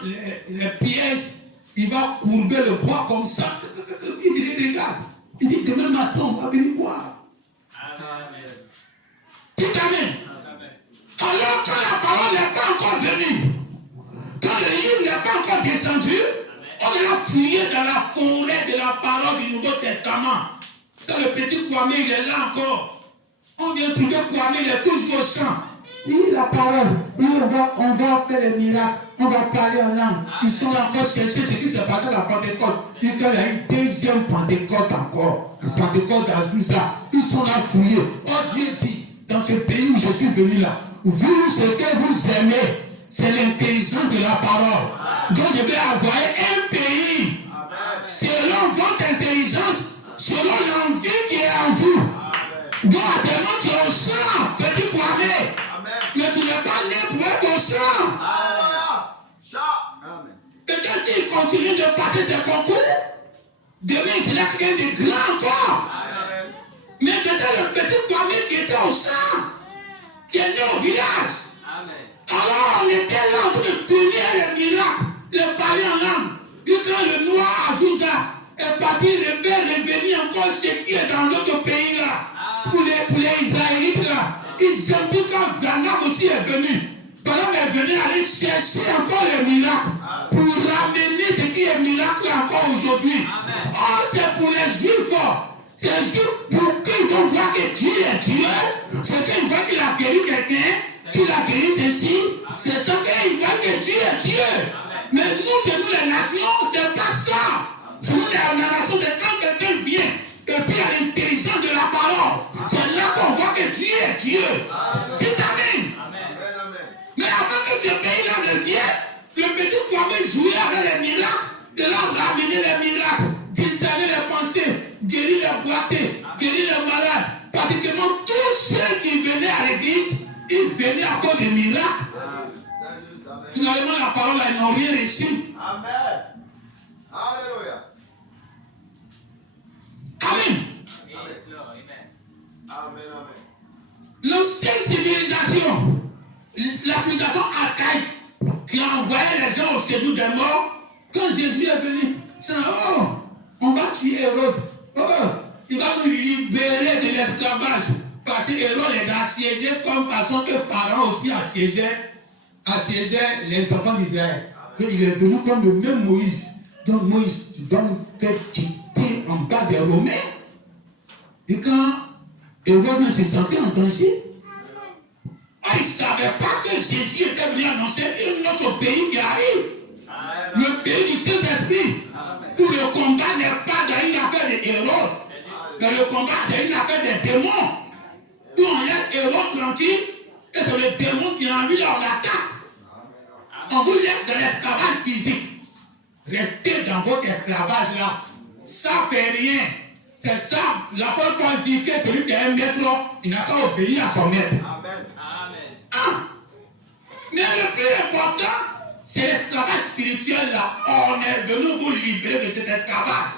les pièges. Il va courber le bois comme ça. Il dit, regarde. Il dit, demain matin, on va venir voir. Amen. Dites amen. Amen. Alors quand la parole n'est pas encore venue, quand le livre n'est pas encore descendu, on a fouillé dans la forêt de la parole du Nouveau Testament. Quand le petit Kwame, il est là encore. On vient trouver Kwame, il est toujours au champ. Il dit la parole, on va faire les miracles, on va parler en langue. Ils sont encore cherchés ce qui s'est passé à la Pentecôte. Il y a une deuxième Pentecôte encore. Le Pentecôte d'Azusa. Ils sont là fouillés. Oh Dieu dit, dans ce pays où je suis venu là, vu ce que vous aimez, c'est l'intelligence de la parole. Donc je vais envoyer un pays selon votre intelligence, selon l'envie qui est en vous. Donc actuellement tu es au champ, petit Kwame. Mais tu n'es pas né pour être au champ. Amen. Peut-être s'il continue de passer ses concours, demain il sera quelqu'un de grand encore. Amen. Mais peut-être le petit Kwame qui était au champ, qui est né au village. Amen. Alors on était là en train de tourner les miracles, les parler en langue. Et quand le noir Azusa est parti, il fait revenir encore ce qui est dans notre pays là. Pour les Israélites là. Ils ont dit quand Branham aussi est venu. Branham est venu aller chercher encore les miracles. Pour ramener ce qui est miracle encore aujourd'hui. Oh, c'est pour les Juifs. C'est juste pour qu'ils vont voir que Dieu est Dieu. C'est qu'ils voient qu'il a guéri quelqu'un, qu'il a guéri ceci. C'est ça qu'ils voient que Dieu est Dieu. Mais nous, chez nous les nations, c'est pas ça. Chez nous les nations, c'est quand quelqu'un vient. Et puis il y a l'intelligence de la parole. C'est là qu'on voit que Dieu est Dieu. Dites amen. Mais avant que ce pays-là ne vienne, le petit Kwame jouait avec les miracles, de leur ramener les miracles, discerner les pensées, guérir les boités, guérir les malades. Pratiquement tous ceux qui venaient à l'église, ils venaient à cause des miracles. Finalement, la parole, ils n'ont rien reçu. Amen. Alléluia. Amen. Yes, Lord. Amen. Amen. Amen. L'ancienne civilisation, la civilisation archaïque, qui a envoyé les gens au séjour des morts, quand Jésus est venu, c'est oh, on va tuer Hérode. Oh, il va nous libérer de l'esclavage. Parce que Hérode les a assiégés comme façon que Pharaon aussi assiégeait les enfants d'Israël. Donc il est venu comme le même Moïse. Donc Moïse, tu dois nous faire quitter en bas des Romains. Et quand Hérode se sentait en danger, il ne savait pas que Jésus était venu annoncer un autre pays qui arrive. Le pays du Saint-Esprit. Où le combat n'est pas dans une affaire de Hérode. Mais le combat, c'est une affaire des démons. Où on laisse Hérode tranquille, et c'est le démon qui a envie de l'attaque. On vous laisse de l'esclavage physique. Restez dans votre esclavage là. Ça ne fait rien. C'est ça, l'apôtre Paul dit que celui qui est un maître, il n'a qu'à obéir à son maître. Amen. Ah. Mais le plus important, c'est l'esclavage spirituel là. On est venu vous libérer de cet esclavage.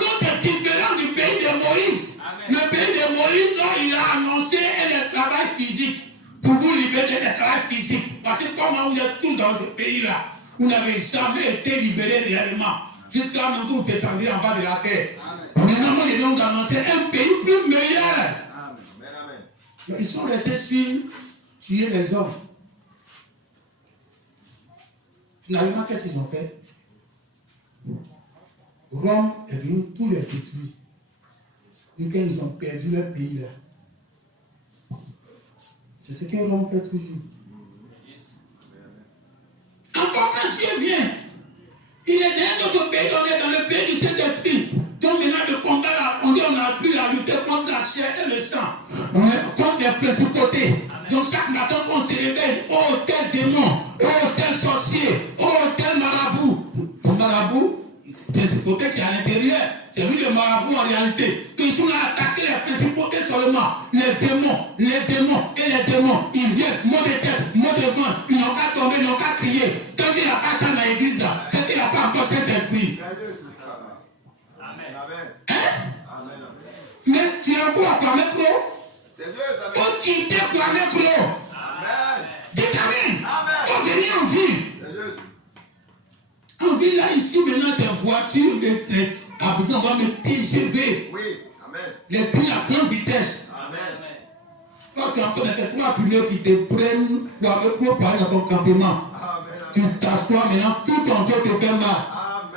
Donc c'est différent du pays de Moïse. Le pays de Moïse, là, il a annoncé un esclavage physique pour vous libérer de l'esclavage physique. Parce que comme vous êtes tous dans ce pays-là, vous n'avez jamais été libérés réellement. Jusqu'à ce que vous descendiez en bas de la terre. Maintenant, nous devons annoncer un pays plus meilleur. Amen. Ils sont restés sur tuer les hommes. Finalement, qu'est-ce qu'ils ont fait? Rome est venu tous les détruire. Et quand ils ont perdu leur pays là. C'est ce que Rome fait toujours. Encore quand Dieu vient, il est dans un autre pays, on est dans le pays du Saint-Esprit. Donc maintenant le combat là, on n'a plus à lutter contre la chair et le sang, contre les principautés. Donc chaque matin on se réveille, oh tel démon, oh tel sorcier, oh tel marabout. Ton marabout, principauté qui est à l'intérieur, c'est lui le marabout en réalité. Qu'ils sont là à attaquer les principautés seulement, les démons, et les démons, ils viennent, mot de tête, mot de ventre, ils n'ont qu'à tomber, ils n'ont qu'à crier. Quand il n'y a pas ça dans l'église là, c'est qu'il n'y a pas encore cet esprit. Mais tu as quoi à mettre? Faut quitter pour mettre l'eau. Dites Amen. Faut venir en ville. En ville là, ici maintenant c'est voiture, les habitants vont mettre TGV. Oui. Amen. Les prix à pleine vitesse. Amen. Toi tu as encore des trois pilotes qui te prennent pour aller dans ton campement. Tu t'assois maintenant, tout ton dos te fait mal.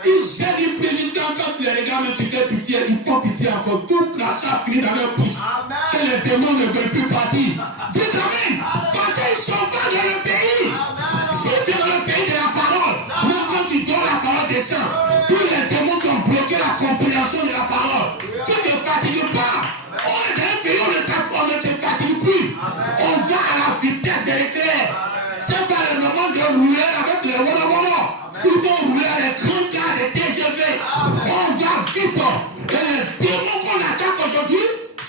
Ils gèrent les présidents, quand tu les regardes, même tu fais pitié, ils font pitié encore. Toute la chasse finit dans leur bouche. Et les démons ne veulent plus partir. Dites Amen. Parce qu'ils ne sont pas dans le pays. Si tu es dans le pays de la parole, même quand tu donnes la parole descend, tous les démons qui ont bloqué la compréhension de la parole, tu ne te fatigues pas. On est dans un pays où on ne te fatigue plus. On va à la vitesse de l'éclair. C'est pas le moment de rouler avec les walla. Il faut rouler à les grands cars de TGV. On va vite. Et les démons qu'on attaque aujourd'hui,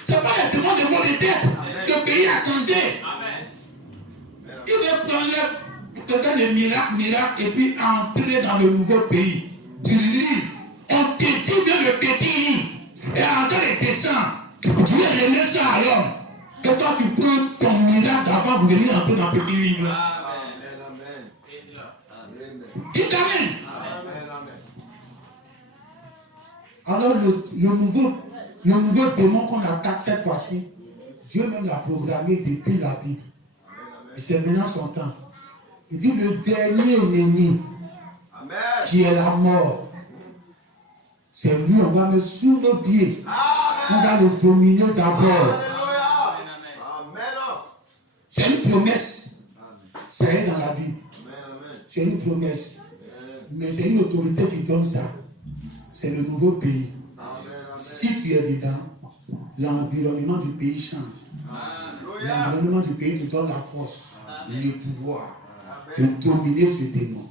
ce n'est pas les démons de mot de tête. Le pays a changé. Il veut prendre le miracle et puis entrer dans le nouveau pays. Du livre. On te dit bien le petit livre. Et en train de descendre, tu veux donner ça à l'homme. Et toi, tu prends ton miracle avant de venir entrer dans le petit livre. Dites Amen. Alors le nouveau démon qu'on attaque cette fois-ci, Dieu même l'a programmé depuis la Bible. Et c'est maintenant son temps. Il dit le dernier ennemi qui est la mort. C'est lui, on va mettre sous nos pieds. On va le dominer d'abord. C'est une promesse. Ça est dans la Bible. C'est une promesse. Mais c'est une autorité qui donne ça. C'est le nouveau pays. Si tu es dedans, l'environnement du pays change. L'environnement du pays te donne la force, le pouvoir de dominer ce démon.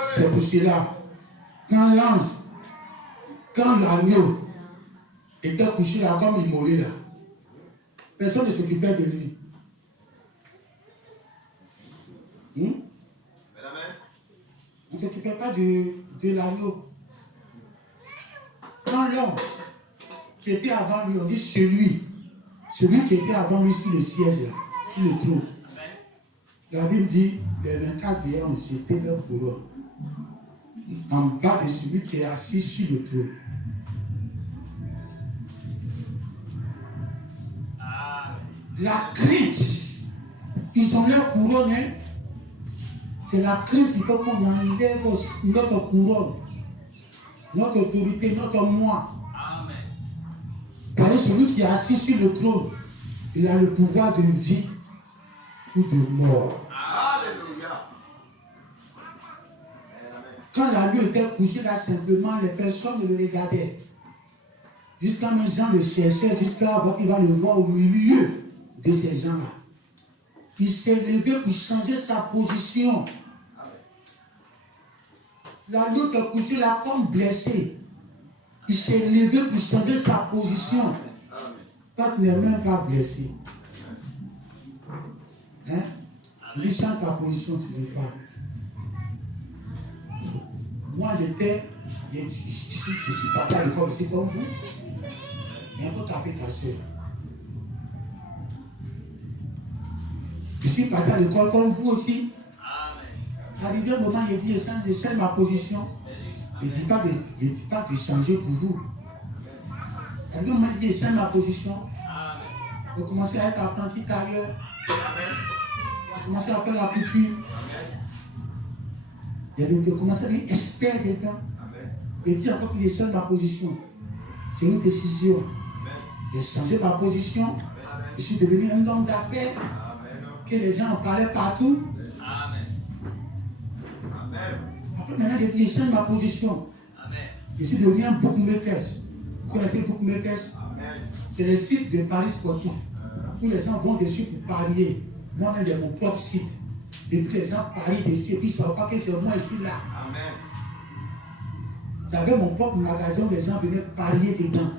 C'est pour cela, quand l'agneau était couché là comme immolé là, personne ne s'occupait de lui. On ne s'occupait pas de l'agneau. Quand l'homme qui était avant lui, on dit celui qui était avant lui sur le siège là, sur le trône. La Bible dit, les 24 vieillards ont jeté leur couronne en bas de celui qui est assis sur le trône. La crainte, ils ont leur couronne, hein? C'est la crainte qui fait qu'on enlève notre couronne, notre autorité, notre moi. Parce que celui qui est assis sur le trône, il a le pouvoir de vie ou de mort. Alléluia. Quand l'agneau était couché là, simplement, les personnes le regardaient. Jusqu'à même Jean le cherchait, jusqu'à ce qu'il va le voir au milieu de ces gens-là. Il s'est levé pour changer sa position. La l'autre est couché là comme blessé. Il s'est levé pour changer sa position. Toi, tu n'es même pas blessé. Hein? Il dit, change ta position, tu ne veux pas. Moi, je suis parti à l'école aussi comme vous. Mais il faut taper ta soeur. Je suis parti à l'école comme vous aussi. Arrivé au moment où il dit, je change ma position. Je ne dis pas de changer pour vous. Arrivé au moment où il dit, je change ma position. Vous commencez à être apprenti tailleur. Vous commencez à faire la couture. Vous commencez à être expert dedans. Et dit encore que je change ma position. C'est une décision. J'ai changé ma position. Je suis devenu un homme d'affaires. Que les gens en parlaient partout. Après, maintenant, j'ai dit, je change ma position. Je suis devenu un bookmaker. Vous connaissez bookmaker? C'est le site de paris sportif. Où les gens vont dessus pour parier. Moi-même, j'ai mon propre site. Et puis les gens parient dessus. Et puis ils ne savent pas que c'est moi, je suis là. J'avais mon propre magasin où les gens venaient parier dedans.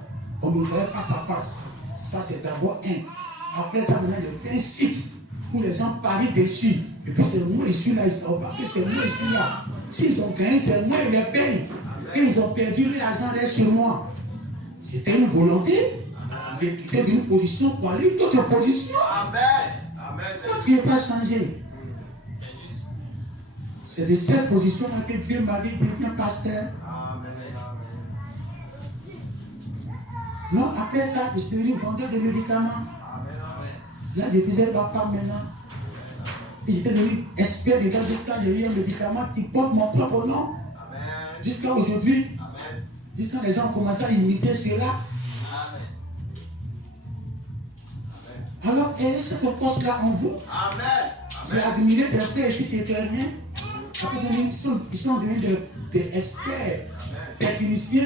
On me voyait face à face. Ça, c'est d'abord un. Après ça, maintenant, j'ai fait un site où les gens parient dessus. Et puis c'est moi, je suis là. Ils ne savent pas que c'est moi, je suis là. S'ils ont gagné, c'est moi, ils les payent. Quand ils ont perdu, l'argent reste chez moi. C'était une volonté de quitter d'une position pour aller dans une autre position. Toi, tu n'es pas changé. C'est de cette position-là que Dieu m'a dit, deviens pasteur. Non, après ça, je suis devenu vendeur de médicaments. Là, je faisais ma femme maintenant. Et j'étais devenu expert des gars jusqu'à j'ai eu un médicament qui porte mon propre nom. Jusqu'à aujourd'hui. Jusqu'à les gens ont commencé à imiter cela. Alors, et cette force-là en vous. J'ai admiré des frères ici qui étaient rien. Après, ils sont devenus des experts, techniciens,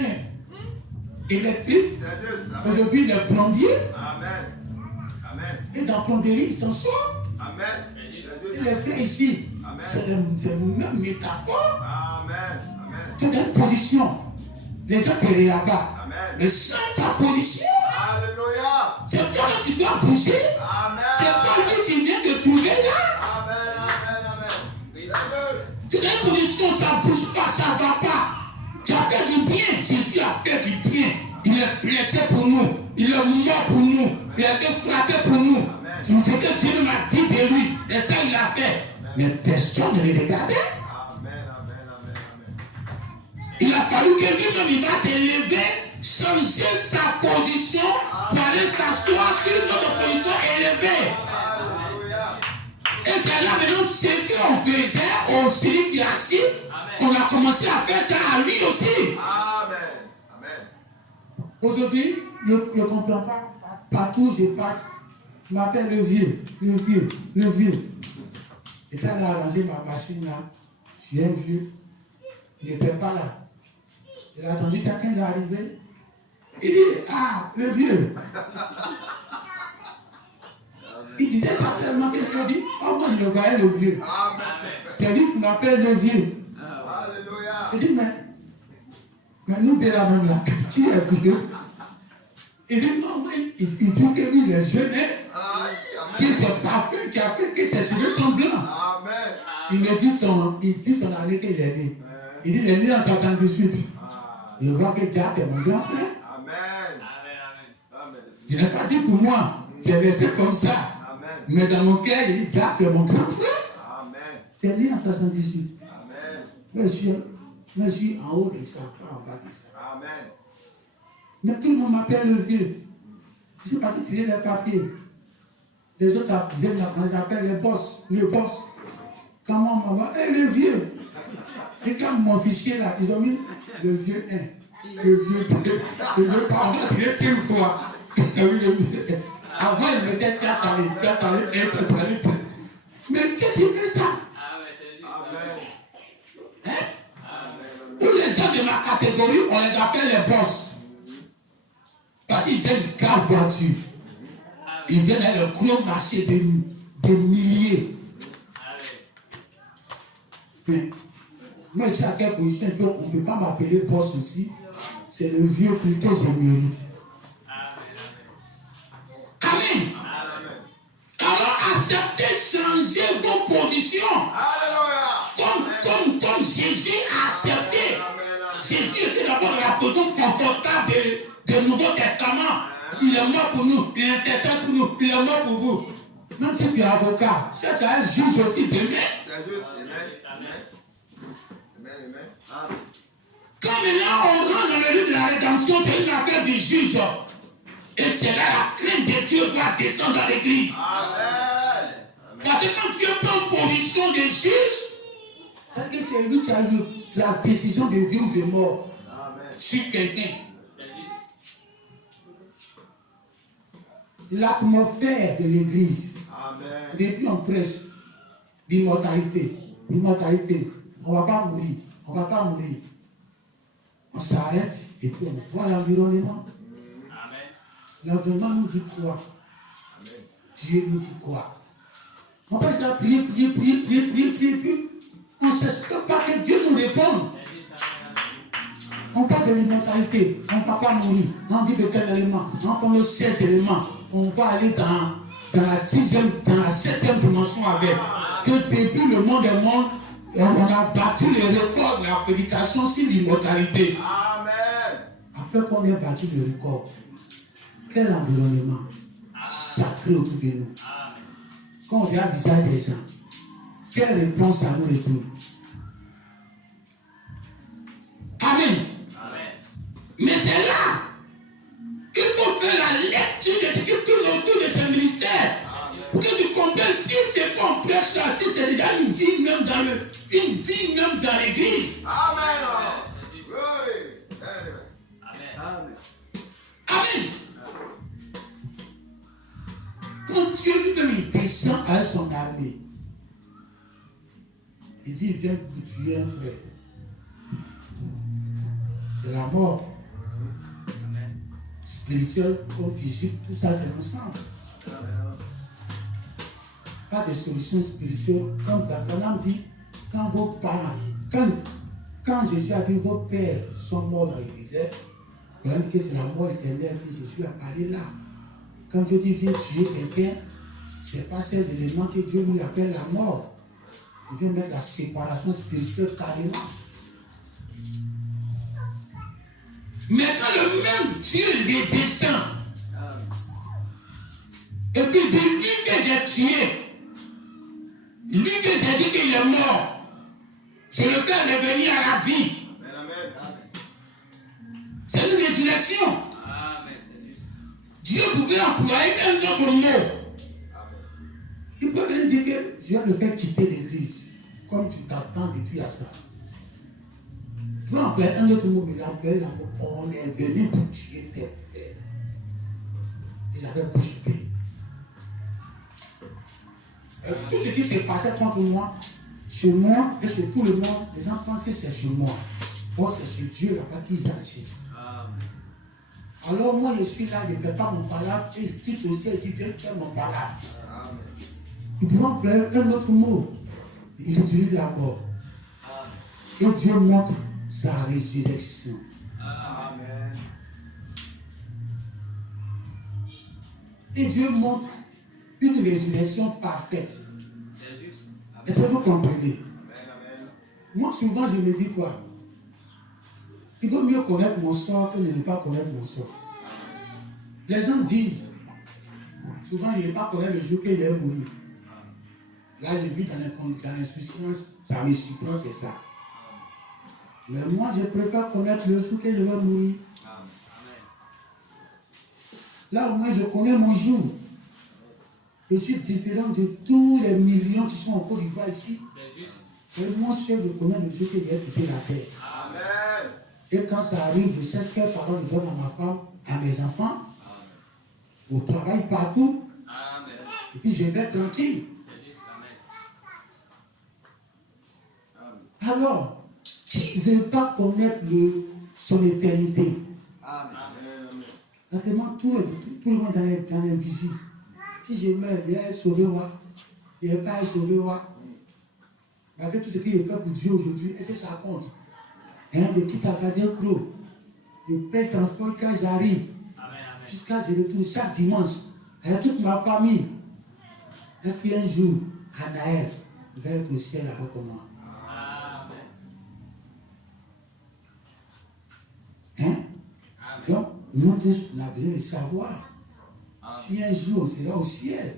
électriques. Aujourd'hui, les plombiers. Et dans la plomberie, ils s'en sortent. Et les frères ici, c'est la même métaphore. C'est une position. Les gens te regardent. Mais change ta position. C'est toi qui dois bouger. C'est pas lui qui vient te trouver là. Tu es dans une position, ça ne bouge pas, ça ne va pas. Tu as fait du bien. Jésus a fait du bien. Il est blessé pour nous. Il est mort pour nous. Il a été frappé pour nous. Ce que Dieu m'a dit de lui. Et ça, il l'a fait. Mais personne ne le regardait. Il a fallu que lui-même, il va se lever, changer sa position pour aller s'asseoir sur notre position élevée. Et c'est là maintenant ce qu'on faisait au Philippe Yassi, on a commencé à faire ça à lui aussi. Aujourd'hui, je ne comprends pas. Partout où je passe, je m'appelle le vieux. J'étais allé arranger ma machine là. Je suis un vieux. Il n'était pas là. Il a attendu quelqu'un d'arriver. Il dit, ah, le vieux. Il disait ça tellement qu'il s'est dit, oh moi je le voyais le vieux. C'est lui qui m'appelle le vieux. Il dit, mais nous de la même là, qui est vieux? Il dit, non, mais il dit que lui il est jeune, qu'il s'est parfait, qui a fait que ses cheveux sont blancs. Il me dit son année qu'il est né. Il dit, il est né en 78. Je vois que Dieu est mon grand frère. Je n'ai pas dit pour moi, j'ai laissé comme ça. Mais dans mon cœur, il dit, Dieu est mon grand frère. Tu es né en 78. Mais je suis en haut de ça, pas en bas de ça. Mais tout le monde m'appelle le vieux. Je suis parti tirer les papiers. Les autres on les appelle les boss. Le boss. Comment maman? Le vieux. Et quand mon fichier là, ils ont mis le vieux 1, le vieux 2, le vieux 3. On va tirer 5 fois. Avant, il mettait Pierre Salé. Mais qu'est-ce qu'il fait ça? Tous les gens de ma catégorie, on les appelle les boss. Parce qu'ils étaient une grave voiture. Ils viennent à leur gros marché des milliers. Mais moi, je suis à quelle position on ne peut pas m'appeler boss ici. C'est le vieux prix que je mérite. Amen. Alors acceptez, changez vos positions. Comme Jésus a accepté. Jésus était d'abord dans la position confortable du Nouveau Testament. Il est mort pour nous, il intercède pour nous, il est mort pour vous. Même si tu es avocat, ça c'est un juge aussi demain. C'est juste. Amen. Quand maintenant on rentre dans le lieu de la rédemption, c'est une affaire du juge. Et c'est là la crainte de Dieu va descendre dans l'église. Amen. Parce que quand tu es en position de juge, c'est lui qui a eu la décision de vie ou de mort sur quelqu'un. L'atmosphère de l'église, depuis on prêche l'immortalité, on ne va pas mourir, on s'arrête et puis on voit l'environnement. L'environnement nous dit quoi? Dieu nous dit quoi? On peut se prier, on ne cherche pas que Dieu nous réponde. On parle de l'immortalité, on ne va pas mourir, on dit de quel élément, on prend le 16 éléments, on va aller dans la 6e, dans la 7e dimension avec. Que depuis le monde des mondes, on a battu les records de la prédication sur l'immortalité. Après qu'on ait battu le record, quel environnement sacré autour de nous. Quand on vient visiter des gens, quelle réponse ça nous retourne? Amen. Mais c'est là qu'il faut faire la lecture de ce qui tourne autour de ce ministère. Pour que tu comprennes si c'est complexe, si c'est déjà une vie même dans l'église. Amen. Amen. Quand Dieu lui donne une descend à son armée, il dit, viens vous tuer un frère. C'est la mort. Spirituelle comme physique, tout ça c'est ensemble. Pas de solution spirituelle. Comme Abraham dit, quand vos parents, quand Jésus a vu vos pères sont morts dans le désert, il a dit que c'est la mort éternelle que Jésus a parlé là. Quand Dieu dit viens tuer quelqu'un, ce n'est pas ces éléments que Dieu nous appelle la mort. Il vient mettre la séparation spirituelle carrément. Mais quand le même Dieu les descend, et puis dit lui que j'ai tué, lui que j'ai dit qu'il est mort, je le fais revenir à la vie. C'est une résurrection. Dieu pouvait employer un autre mot. Il peut bien dire que je vais le faire quitter l'église, comme tu t'attends depuis à ça. Tu vas employer un autre mot, mais il a employé le mot. On est venu pour tuer tes frères. Et j'avais bouche bée. Tout ce qui s'est passé contre moi, chez moi et chez tout le monde, les gens pensent que c'est chez moi. Or, c'est chez Dieu là-bas qu'ils agissent. Alors moi je suis là, je ne fais pas mon palabre, et il quitte aussi et dit viens faire mon palabre. Il peut employer un autre mot. Il utilise la mort. Et Dieu montre sa résurrection. Et Dieu montre une résurrection parfaite. Est-ce que vous comprenez? Moi souvent je me dis quoi? Il vaut mieux connaître mon sort que de ne pas connaître mon sort. Les gens disent, souvent je ne vais pas connaître le jour que je vais mourir. Là je vis dans l'insouciance, ça me surprend, c'est ça. Mais moi je préfère connaître le jour que je vais mourir. Là au moins je connais mon jour. Je suis différent de tous les millions qui sont en Côte d'Ivoire ici. Et moi seul je connais le jour que je vais quitter la terre. Amen. Et quand ça arrive, je sais quelle parole je donne à ma femme, à mes enfants, au travail, partout. Amen. Et puis je vais être tranquille. Alors, qui ne veut pas connaître son éternité? Naturellement, tout le monde dans l'invisible. Si je meurs, il est sauvé, moi. Il n'est pas sauvé, moi. Malgré tout ce qu'il fait pour Dieu aujourd'hui, est-ce que ça compte? Hein, je quitte Acadien Clos. Je paie le transport quand j'arrive. Jusqu'à je retourne chaque dimanche. Avec toute ma famille. Est-ce qu'un jour, Anaël va être au ciel avec moi? Hein? Donc, nous tous, on a besoin de savoir si un jour on sera au ciel.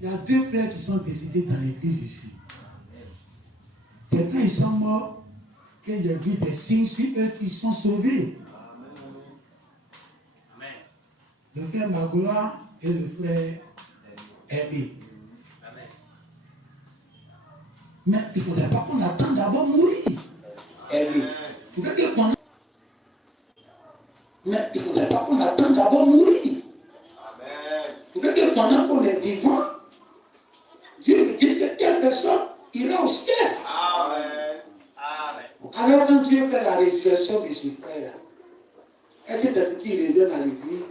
Il y a 2 frères qui sont décédés dans l'église ici. Et quand ils sont morts, que j'ai vu des signes sur eux qui sont sauvés. Le frère Magloire et le frère Aimé. Mais il ne faudrait pas qu'on attende d'abord mourir. Aimé. Mais il ne faudrait pas qu'on attende d'abord mourir. Il faut que pendant qu'on est vivant, Dieu veut dire que telle personne ira au ciel. Alors quand Dieu fait la résurrection de ce frère-là, est-ce que c'est pour qu'il revienne à l'église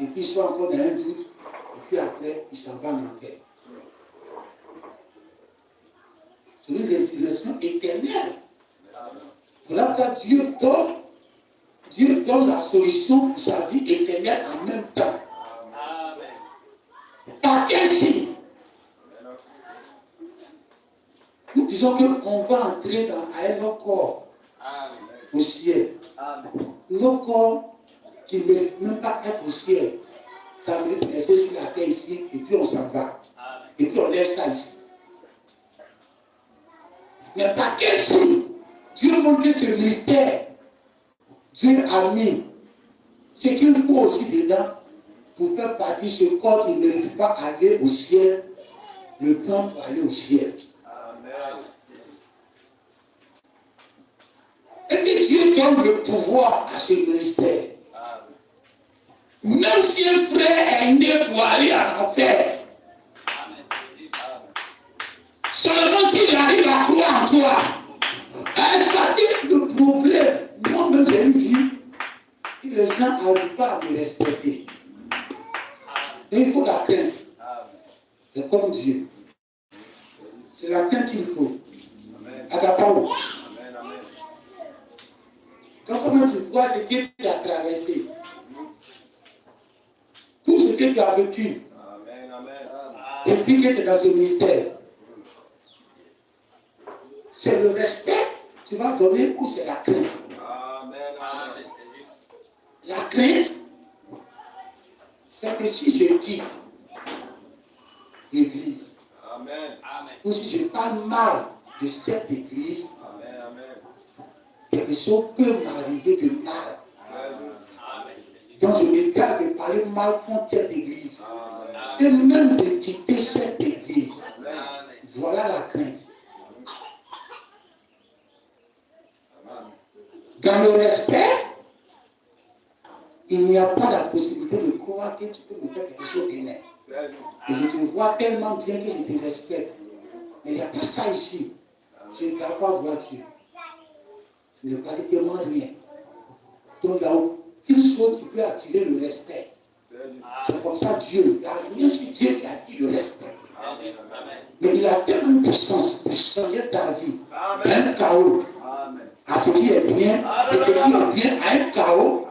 et puis il soit encore dans un doute et puis après il s'en va en enfer? C'est une résurrection éternelle. Voilà pourquoi Dieu donne la solution pour sa vie éternelle en même temps. Par quel signe? Nous disons qu'on va entrer dans un corps au ciel. Nos corps qui ne méritent même pas être au ciel, ça mérite de laisser sur la terre ici et puis on s'en va. Et puis on laisse ça ici. Mais par quel signe? Dieu montre que ce mystère, Dieu a mis ce qu'il faut aussi dedans pour faire partie de ce corps qui ne mérite pas aller au ciel, le plan pour aller au ciel. Et que Dieu donne le pouvoir à ce ministère. Même si un frère est né pour aller en enfer, seulement s'il arrive à croire en toi, parce que le problème, moi-même j'ai une vie, et les gens n'arrivent pas à me respecter. Et il faut la crainte. C'est comme Dieu. C'est la crainte qu'il faut. Agapao. Quand tu vois ce que tu as traversé, tout ce que tu as vécu, depuis que tu es dans ce ministère, c'est le respect que tu vas donner ou c'est la crainte? La crainte, c'est que si je quitte l'église, ou si je parle mal de cette église, quelque chose peut m'arriver de mal. Donc je me garde de parler mal contre cette église. Et même de quitter cette église. Voilà la crainte. Dans le respect, il n'y a pas la possibilité de croire que tu peux me faire quelque chose de net. Et je te vois tellement bien que je te respecte. Mais il n'y a pas ça ici. Je ne garde pas voir Dieu. Je ne pratiquement rien. Donc il n'y a aucune chose qui peut attirer le respect. C'est comme ça Dieu. Il n'y a rien sur Dieu qui attire le respect. Mais il a tellement de puissance pour changer ta vie. Un chaos à ce qui est bien et ce qui est bien à un chaos.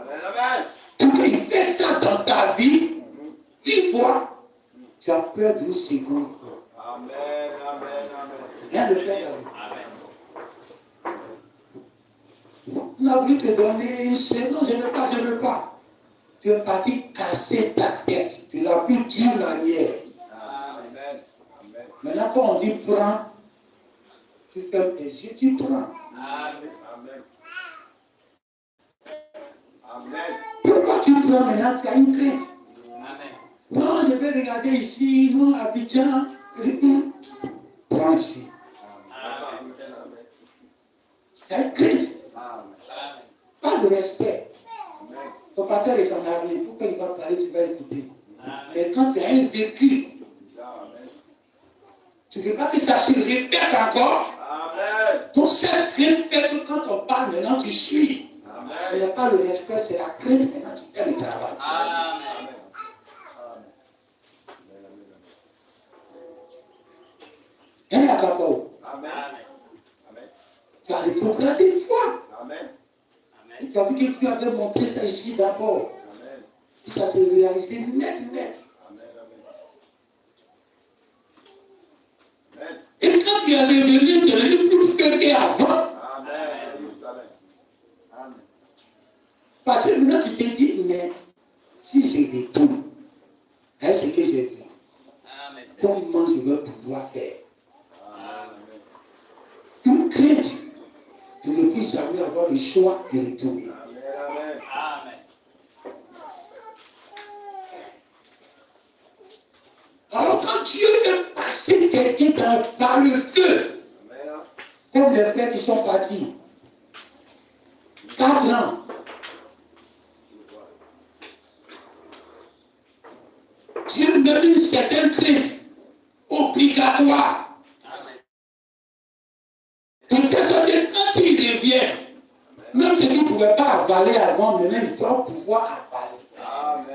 Pour qu'il fait ça dans ta vie, une fois, tu as peur d'une seconde fois. Rien ne fait ta vie. On a voulu te donner une seconde, je ne veux pas. Tu es parti casser ta tête. Tu l'as plus dur l'arrière. Maintenant, quand on dit prends, tu fermes tes yeux, tu prends. Pourquoi tu prends maintenant? Tu as une crainte. Non, je vais regarder ici, non, Abidjan. Prends ici. Tu as une crainte. Pas de respect. Ton pasteur est son ami. Pourquoi il va parler, tu vas écouter. Mais quand tu as un vécu, tu ne veux pas que ça se répète encore. Donc cette crainte fait que quand on parle maintenant, tu suis. Ce n'est pas le respect, c'est la crainte maintenant, tu fais le travail. Hein, Agapao? Amen. Amen. Tu as rétrogradé une fois. Amen. Et tu as vu que Dieu avait montré ça ici d'abord. Amen. Ça s'est réalisé net. Amen. Amen. Et quand tu es revenu, tu es devenu plus faible qu'avant. Amen. Amen. Parce que maintenant tu te dis, mais si je retourne à ce que j'ai vu, comment je vais pouvoir faire? Tout crainte, je ne puis jamais avoir le choix de retourner. Amen. Alors quand Dieu fait passer quelqu'un par le feu, comme les frères qui sont partis, 4 ans, Dieu me donne une certaine crainte obligatoire. De telle sorte que quand il revient, même ceux qui ne pouvaient pas avaler avant, maintenant ils doivent pouvoir avaler. Amen.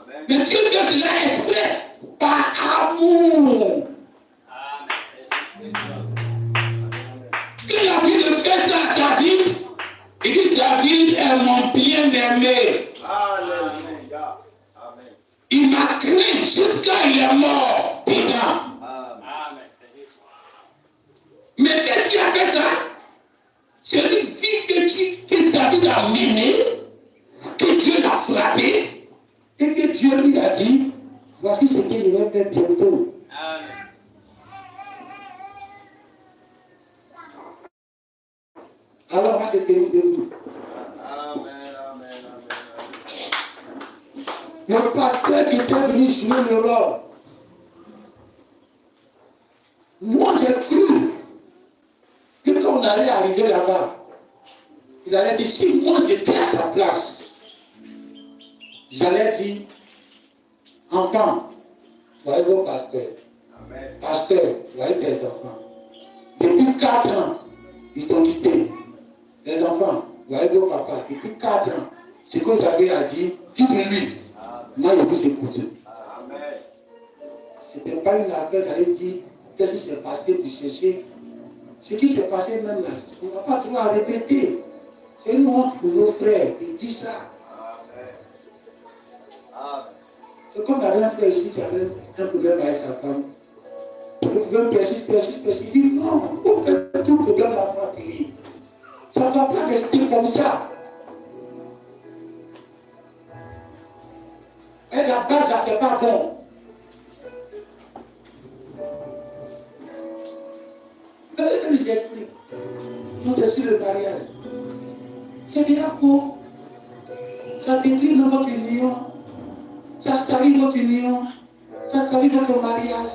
Amen. Mais Dieu fait cela exprès, par amour. Il a vu de faire ça à David. Il dit, David est mon bien-aimé. Alléluia. Amen. Il m'a craint jusqu'à il est mort. Putain. Amen. Mais qu'est-ce qui a fait ça? C'est une fille que David a menée, que Dieu l'a frappée, et que Dieu lui a dit, voici ce que je vais faire bientôt. Amen. Alors, moi, c'est terrible de vous. Amen. Le pasteur qui était venu jouer le rôle, moi, j'ai cru que quand on allait arriver là-bas, il allait dire, si moi j'étais à sa place, j'allais dire, enfant, voyez vos pasteurs. Amen. Pasteur, voyez tes enfants. Depuis 4 ans, ils t'ont quitté. Les enfants, voyez vos papas. Depuis 4 ans, ce que vous avez à dire, dites-lui. Moi, je vous écoute. Amen. Ce n'était pas une affaire d'aller dire qu'est-ce qui s'est passé pour chercher. Ce qui s'est passé même là, on n'a pas trop à répéter. C'est une honte pour nos frères. Ils disent ça. Amen. C'est comme il y avait un frère ici qui avait un problème avec sa femme. Le problème persiste. Il dit non, vous faites tout le problème là pas finir. Ça ne va pas rester comme ça. Et la base là, c'est pas bon. Je j'explique. Non, c'est sur le mariage. C'est déjà faux. Ça détruit dans votre union. Ça salit votre union. Ça salit votre mariage.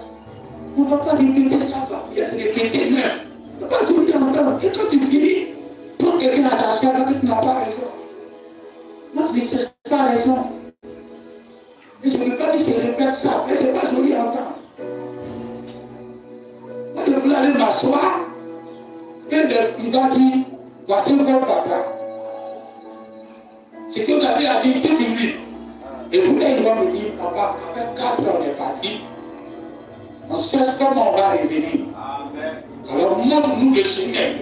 On ne va pas répéter ça, doit bien être répété même. On ne va pas tout dire encore. Et quand tu finis, pour quelqu'un à ta soeur, tu n'as pas raison. Non, je ne cherche pas raison. Et je ne veux pas dire que je répète ça, mais ce n'est pas joli à entendre. Moi, je voulais aller m'asseoir, et il va dire, voici votre papa. Ce que David a dit, dites-lui. Et puis là, il va me dire, papa, après 4 ans, on est parti. On cherche comment on va revenir. Amen. Alors, montre-nous le chemin.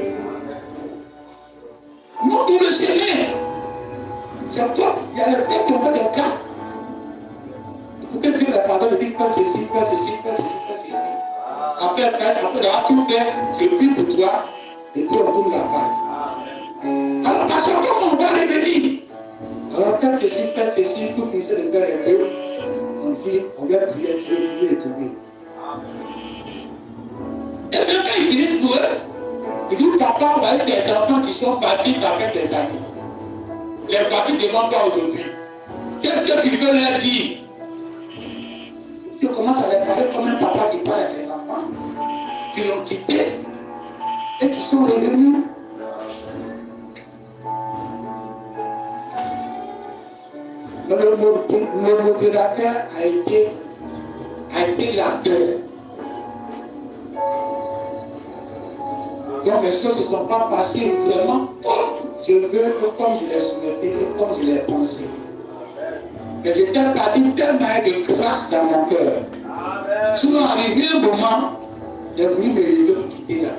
Montre-nous le chemin. C'est toi, il y a le fait qu'on fait des cas. Pour que Dieu me pardonne, il dit, fais ceci. Après avoir tout fait, je prie pour toi, et puis on tourne la page. Alors, parce que comment on va revenir? Alors, faites ceci, tout finissez de faire un peu. On dit, on va prier, et tomber. Et même quand ils finissent pour eux, ils disent, papa, on va être des enfants qui sont partis avec des amis. Les partis devant toi aujourd'hui. Qu'est-ce que tu veux leur dire? Tu commences à les parler comme un papa qui parle à ses enfants, qui l'ont quitté et qui sont revenus. Le modérateur a été l'acteur. Donc les choses ne se sont pas passées vraiment comme je veux, comme je l'ai souhaité et comme je l'ai pensé. Mais j'étais parti tellement de grâce dans mon cœur. Sinon, arrivé un moment, j'ai voulu me lever pour quitter là.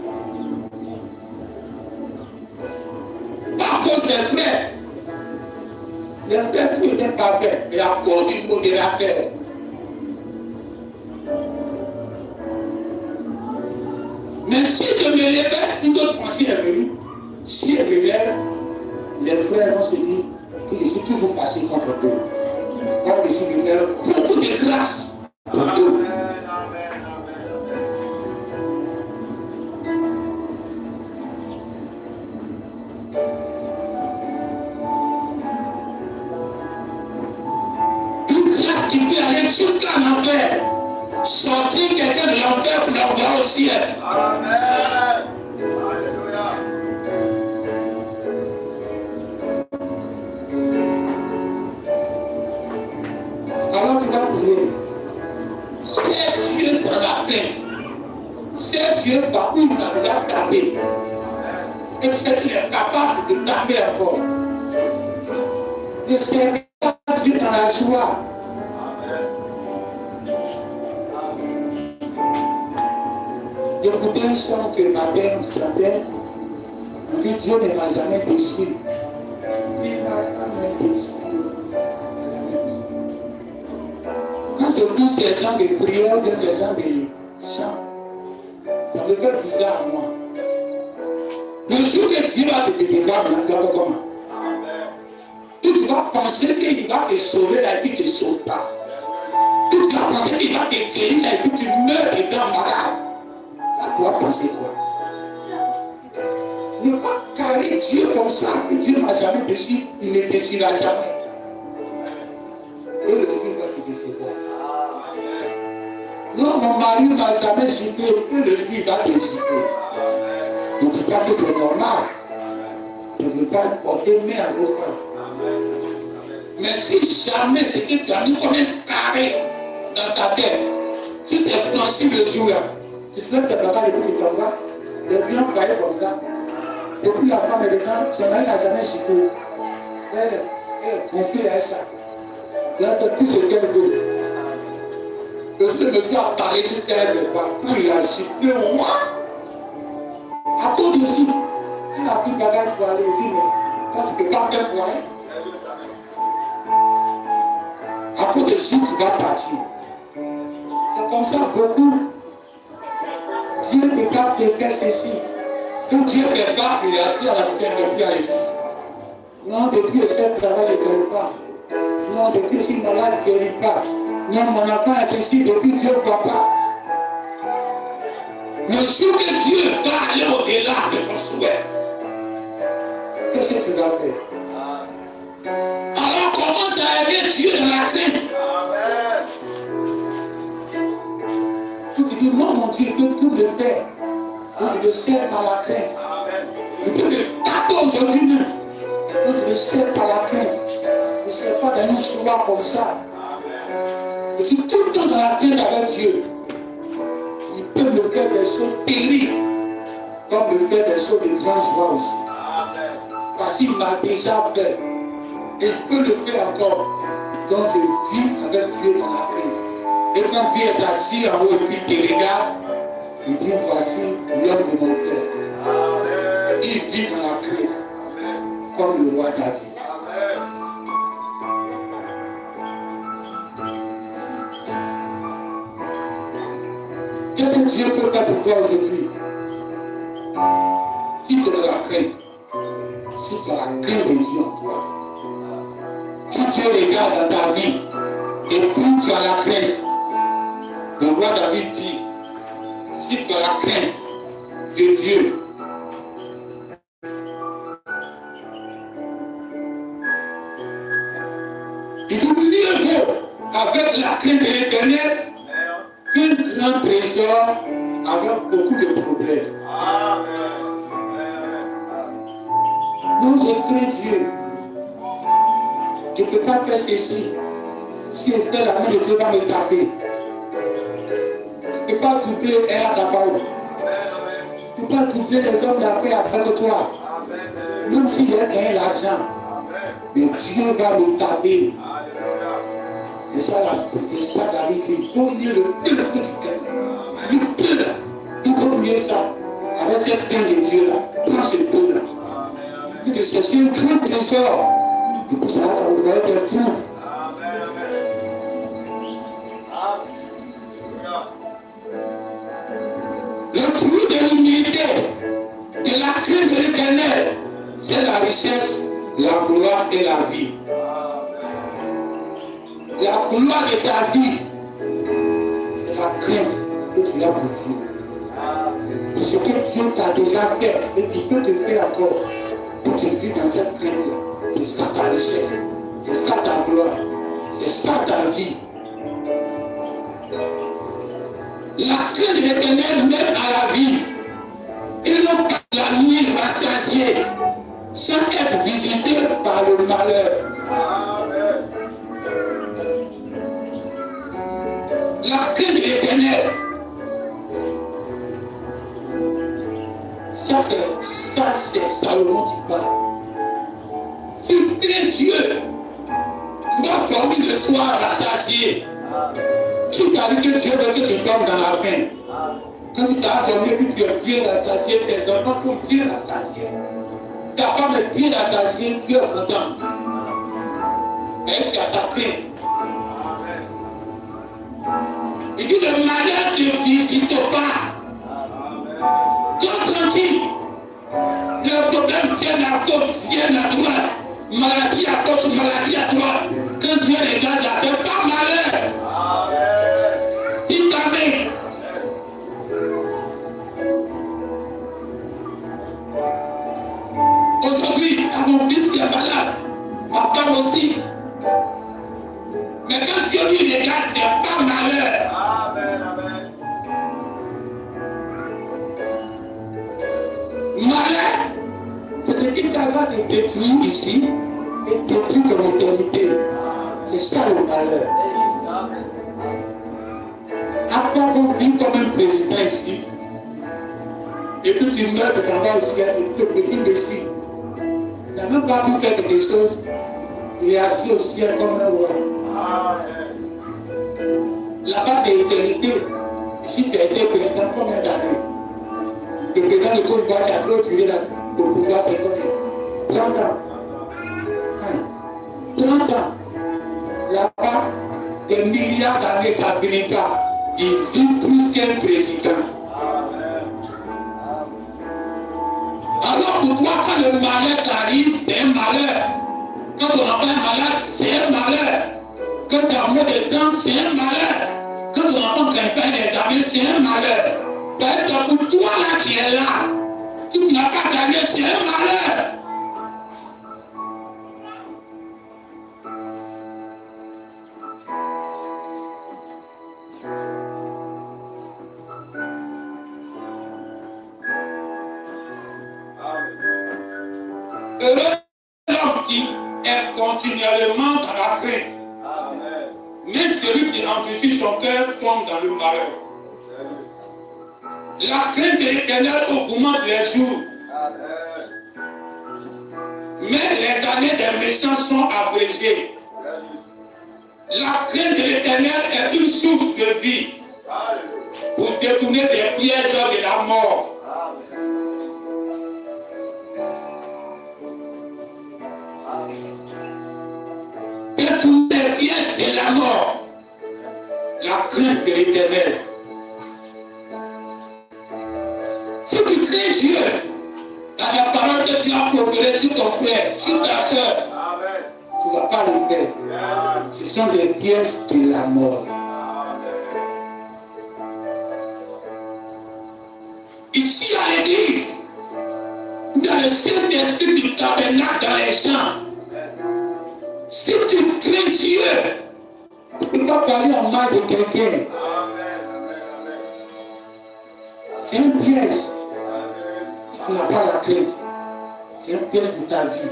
À cause des frères. Les frères qui étaient parfaits, mais à cause du modérateur. Mais si je me lève, une autre pensée est venue. Si je me lève, les frères vont se dire que je suis toujours fâché contre eux. Or, je suis venu beaucoup de grâce pour eux. Une grâce qui peut aller jusqu'à l'enfer. Sortir quelqu'un de l'enfer pour l'envoyer au ciel. Amen. Alléluia. Alors tu vas prier. C'est Dieu dans la paix. C'est Dieu par où il t'a déjà tapé. Et c'est qu'il est capable de taper encore. Et c'est Dieu dans la joie. J'écoutais un chant que ma mère chantait. On dit Dieu ne m'a jamais déçu. Il m'a jamais déçu. Quand je lis ces gens de prière, ces gens de chant, ça me fait bizarre à moi. Le jour que Dieu va te décevoir, maintenant, tu vas faire comment? Tu vas penser qu'il va te sauver, là, et puis il ne te sauve pas. Tu vas penser qu'il va te guérir, là, et puis tu meurs dedans malade. Là, tu vas penser quoi? Ne pas carrer Dieu comme ça, que Dieu ne m'a jamais déçu, il ne déçura jamais. Et le jour va te décevoir. Non, mon mari ne m'a jamais giflé, et le jour va te gifler. Je ne dis pas que c'est normal. Je ne veux pas porter main à vos femmes. Mais si jamais c'était planté comme un carré dans ta tête, si c'est franchi le jour là, tu te lèves tes bagages et puis tu t'en vas, les vieux travaillent comme ça. Depuis la femme est dedans, son mari n'a jamais giflé. Elle confie à ça. Elle fait tout ce qu'elle veut. Le monsieur a parlé jusqu'à elle ne pas. Quand il a giflé, moi, à cause de ça, il a pris le bagage pour aller. Il dit, mais toi, tu ne peux pas faire foyer. À cause de ça, tu vas partir. C'est comme ça, beaucoup. Dieu ne peut pas faire ceci. Quand Dieu ne fait pas, il est assis à la pierre depuis à l'église. Non, depuis le chef travail, il ne guérit pas. Non, depuis je suis malade, il ne guérit pas. Non, mon enfant est ceci, depuis Dieu ne voit pas. Le jour que Dieu va aller au-delà de ton souhait, qu'est-ce que tu vas faire? Alors commence à aimer Dieu dans la crainte. Tu te dis, non, mon Dieu, il peut tout le faire. Donc tu le sers par la crainte. Il peut le taper aujourd'hui même. Donc tu le sers par la crainte. Ne sers pas dans une joie comme ça. Je suis tout le temps dans la crainte avec Dieu. Il peut me faire des choses terribles, comme me faire des choses de grande joie aussi. Parce qu'il m'a déjà fait. Et il peut le faire encore. Donc je vis avec Dieu dans la crainte. Et quand Dieu est assis en haut et puis il te regarde, il dit voici l'homme de mon cœur. Il vit dans la crainte, comme le roi David. Qu'est-ce que Dieu peut faire pour toi aujourd'hui? Si tu as la crainte, si tu as la crainte de Dieu en toi, si Dieu regarde dans ta vie, et puis tu as la crainte, le roi David dit, si tu as la crainte de Dieu, il dit mieux vaut avec la crainte de l'Éternel qu'un grand trésor avec beaucoup de problèmes. Non, je crains Dieu. Je ne peux pas faire ceci. Si je fais la main de Dieu va me taper. Tu ne peux pas doubler un à ta parole. Tu ne peux pas doubler les hommes d'affaires avec toi. Même s'il y a un l'argent. Mais Dieu va me taper. C'est ça David dit. Il vaut mieux le peu que tu gagnes. Le peu là, il vaut mieux ça. Avec cette pain de Dieu là, prends ce peu là. Et que c'est un grand trésor. Et puis ça va t'envoyer des trous. Le fruit de l'humilité, de la crainte de l'Éternel, c'est la richesse, la gloire et la vie. La gloire de ta vie, c'est la crainte que tu as pour Dieu. Pour ce que Dieu t'a déjà fait et qu'il peut te faire encore, pour te vivre dans cette crainte-là. C'est ça ta richesse, c'est ça ta gloire, c'est ça ta vie. La crainte de l'Éternel mène à la vie. Et non pas la nuit rassasiée, sans être visité par le malheur. La crainte de l'Éternel, ça c'est Salomon qui parle. Si tu crains Dieu, tu vas dormir le soir rassasié. Qui t'a dit que Dieu veut que tu dormes dans la faim? Quand tu t'as dormi, puis tu es bien rassasié, tes enfants sont bien rassasiés. Ta femme est bien rassasiée, Dieu est content. Elle t'a sacré. Il dit le malheur ne te visite pas. Sois tranquille. Le problème vient à toi. Maladie à toi. Quand Dieu regarde là, c'est pas malheur. Il t'amène. Aujourd'hui, à mon fils qui est malade, ma femme aussi. Mais quand Dieu lui regarde, c'est pas malheur. Malheur, c'est ce qui t'arrive de détruire ici et détruire ton éternité. C'est ça le malheur. Après avoir vu comme un président ici, et puis tu meurs de t'en vas au ciel, et puis le petit dessus, il n'a même pas pu faire quelque chose, il est assis au ciel comme un roi. Là-bas c'est éternité. Ici tu as été président combien d'années? Le président de Côte d'Ivoire qui a clôturé le pouvoir, c'est combien? 30 ans. 30 ans. Là-bas, des milliards d'années, ça ne finit pas. Il vit plus qu'un président. Alors pour toi, quand le malheur t'arrive, c'est un malheur. Quand on entend un malade, c'est un malheur. Quand tu as mot de temps, c'est un malheur. Quand on entend quelqu'un d'examen, c'est un malheur. Parce que pour toi là qui es là, tu n'as pas gagné, c'est un malheur. Heureux l'homme qui est continuellement dans la crainte. Même celui qui endurcit son cœur tombe dans le malheur. La crainte de l'Éternel augmente les jours. Mais les années des méchants sont abrégées. La crainte de l'Éternel est une source de vie pour détourner des pièges de la mort. Détourner les pièges de la mort. La crainte de l'Éternel. Si tu crains Dieu, dans la parole que tu as procurée sur ton frère, sur ta soeur, tu ne vas pas le faire. Ce sont des pièges de la mort. Ici à l'église, dans le Saint-Esprit du tabernacle dans les champs, si tu crains Dieu, tu ne peux pas parler en mal de quelqu'un. C'est un piège. Si tu n'as pas la crainte, c'est un piège pour ta vie.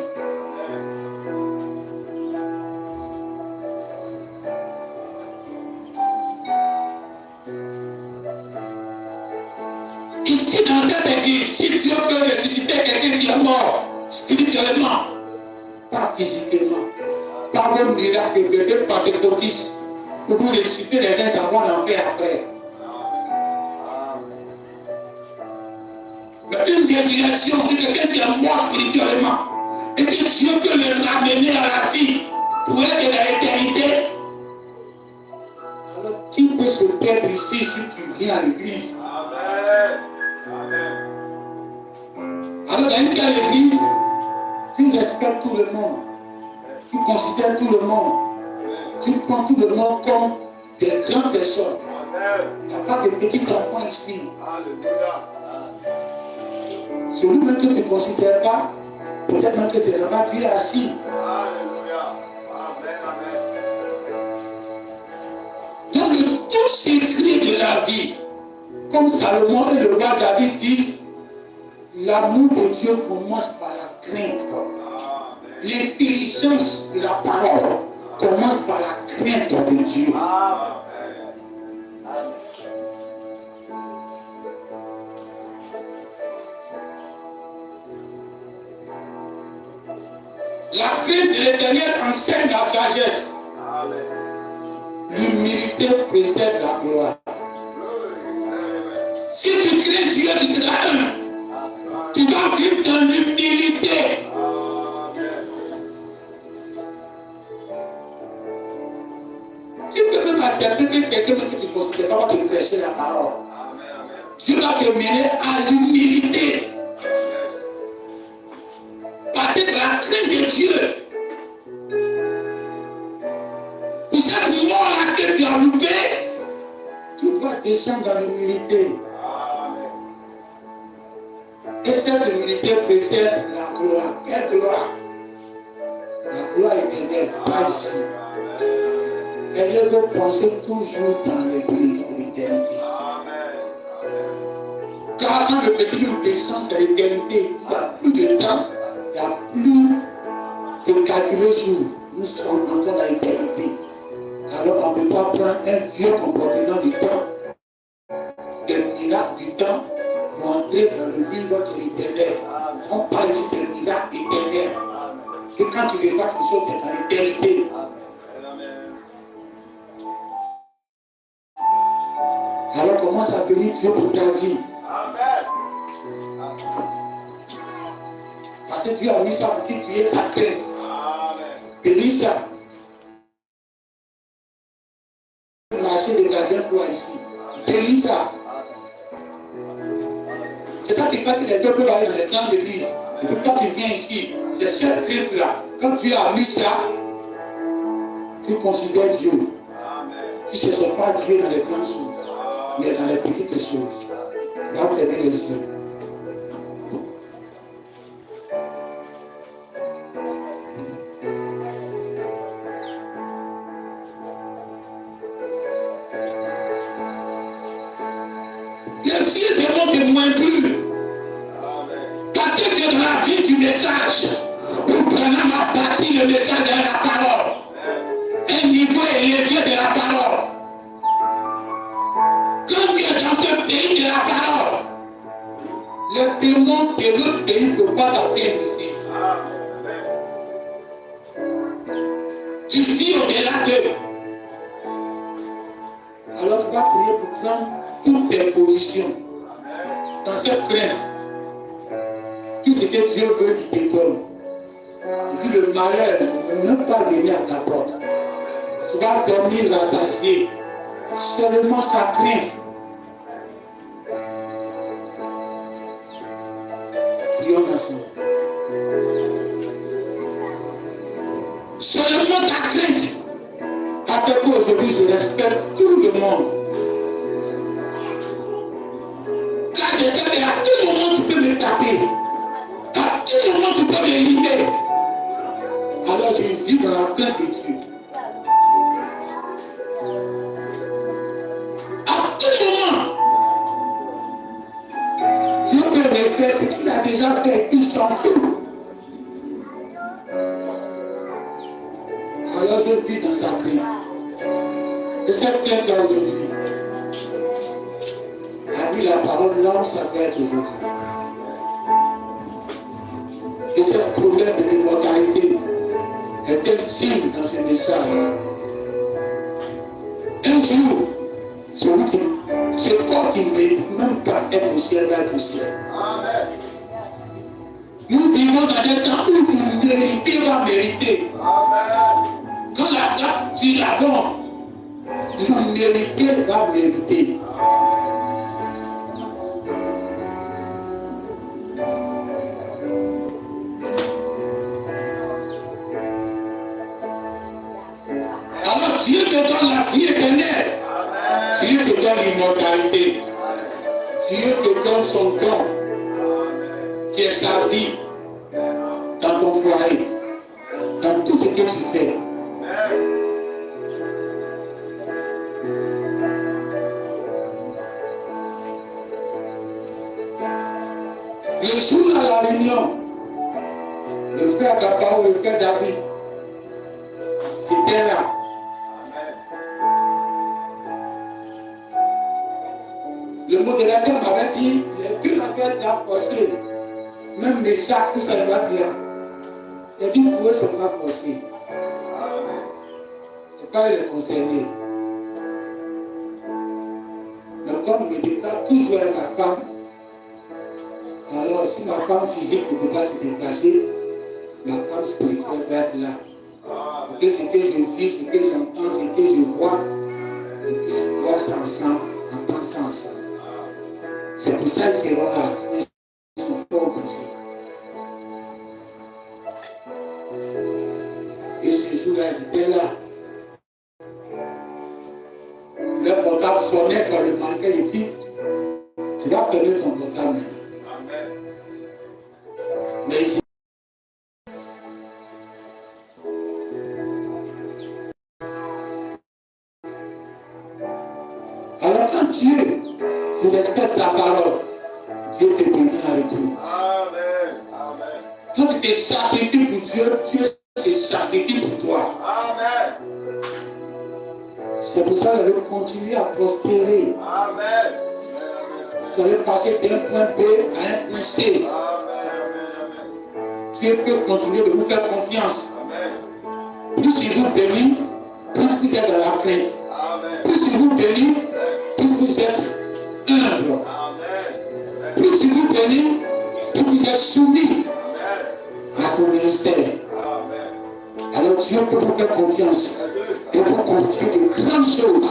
Ici dans cette église, si Dieu peut ressusciter quelqu'un qui est mort, spirituellement, pas physiquement, par vos miracles, par des bêtises, pour vous réciter les uns avant d'en faire après. Mais une dédication de quelqu'un qui est mort spirituellement et que Dieu peut le ramener à la vie pour être dans l'éternité. Alors, qui peut se perdre ici si tu viens à l'église? Amen. Amen. Alors, dans une telle église, tu respectes tout le monde, tu considères tout le monde, tu prends tout le monde comme des grandes personnes. Il n'y a pas de petits enfants ici. Alléluia. Celui-même que tu ne considères pas, peut-être même que c'est là-bas tu es assis. Alléluia. Amen. Amen. Donc, tout secret de la vie, comme Salomon et le roi David disent, l'amour de Dieu commence par la crainte. L'intelligence de la parole commence par la crainte de Dieu. La crainte de l'Éternel enseigne la sagesse. L'humilité précède la gloire. Si tu crains Dieu, tu seras un. Tu dois vivre dans l'humilité. Tu peux même accepter que quelqu'un que tu ne considères pas va te prêcher la parole. Dieu va te mener à l'humilité. Parce que la crainte de Dieu, pour cette mort-là que tu as loupé, tu dois descendre dans l'humilité. Et cette humilité précède la gloire. Quelle gloire? La gloire éternelle, pas ici. Elle veut penser toujours dans les bénéfices de l'éternité. Car quand le petit nous descend sur l'éternité, il n'y a plus de temps, il n'y a plus de calculer jour. Nous sommes encore dans l'éternité. Alors on ne peut pas prendre un vieux comportement du temps, des miracles du temps, pour entrer dans le livre de l'éternel. On parle ici des miracles éternels. Et quand tu les vois, tu es dans l'éternité. Alors commence à bénir Dieu pour ta vie. Parce que Dieu a mis ça pour qu'il tu aies sa crainte. Bénis ça. Marcher des gardiens pour ici. Bénis ça. C'est ça qui fait que les deux peuvent aller dans les grandes églises. Et puis quand tu viens ici, c'est cette crainte-là. Quand Dieu a mis ça, tu considères Dieu. Tu ne cherches pas Dieu dans les grandes choses, mais dans les petites choses. Là où les yeux. Le Dieu ne te moins plus. Parce que Dieu dans la vie du message, vous prenez ma partie le message de la parole. Un niveau élevé de la parole. Quand tu es dans ce pays de la parole, le démon de l'autre pays ne peut pas t'atteindre ici. Tu vis au-delà d'eux. Alors tu vas prier pour prendre toutes tes positions dans cette crainte. Tout ce que Dieu veut, il te donne. Il dit le malheur ne peut même pas venir à ta porte. Tu vas dormir rassasié. Seulement sa crainte. Prions ensemble. Seulement ta crainte. Après tout, aujourd'hui, je respecte tout le monde. Car je sais qu'à tout moment, tu peux me taper. À tout moment, tu peux m'éliminer. Alors, je vis dans la crainte de Dieu. À tout moment, Dieu peut refaire ce qu'il a déjà fait. Il s'en fout. Alors, je vis dans sa crainte. Et cette crainte-là aujourd'hui, a vu la parole là où ça peut être aujourd'hui. Et ce problème de l'immortalité est un signe dans ce message. un jour, c'est toi qui ne mérites même pas être au ciel, d'être au ciel. Amen. Nous vivons dans un temps où vous méritez va mériter. Amen. Quand la grâce dit là-bas, vous méritez va mériter. Alors Dieu te donne la vie éternelle. Dieu te donne l'immortalité. Dieu te donne son don, qui est sa vie, dans ton foyer, dans tout ce que tu fais. Le jour à la réunion, le frère Kapao, le frère David, c'était là. Le modérateur m'avait dit, que la guerre l'a forcé. Même mes chats, tout ça va bien. Il a dit, pour eux, ça va forcer. C'est pas les concerner. Mais comme je déplace toujours avec ma femme, alors si ma femme physique ne peut pas se déplacer, ma femme spirituelle va être là. Pour que ce que je vis, ce que j'entends, ce que je vois, on puisse voir ça ensemble, entendre ça ensemble. C'est pour ça qu'ils seront là. Ils ne sont pas obligés. Et ce jour-là, j'étais là. Le portable sonnait sur le manquet. Il dit, tu vas perdre ton portable maintenant. Mais alors quand Dieu, tu respectes sa parole, Dieu te bénit avec tout. Amen. Amen. Quand tu te sacrifies pour Dieu, Dieu se sacrifie pour toi. Amen. C'est pour ça que vous allez continuer à prospérer. Amen. Vous allez passer d'un point B à un point C. Dieu peut continuer de vous faire confiance. Plus il vous bénit, plus vous êtes dans la crainte. Plus il vous bénit, plus vous êtes humble. Plus il vous bénit, plus vous êtes soumis à vos ministères. Alors Dieu peut vous faire confiance et vous confier de grandes choses.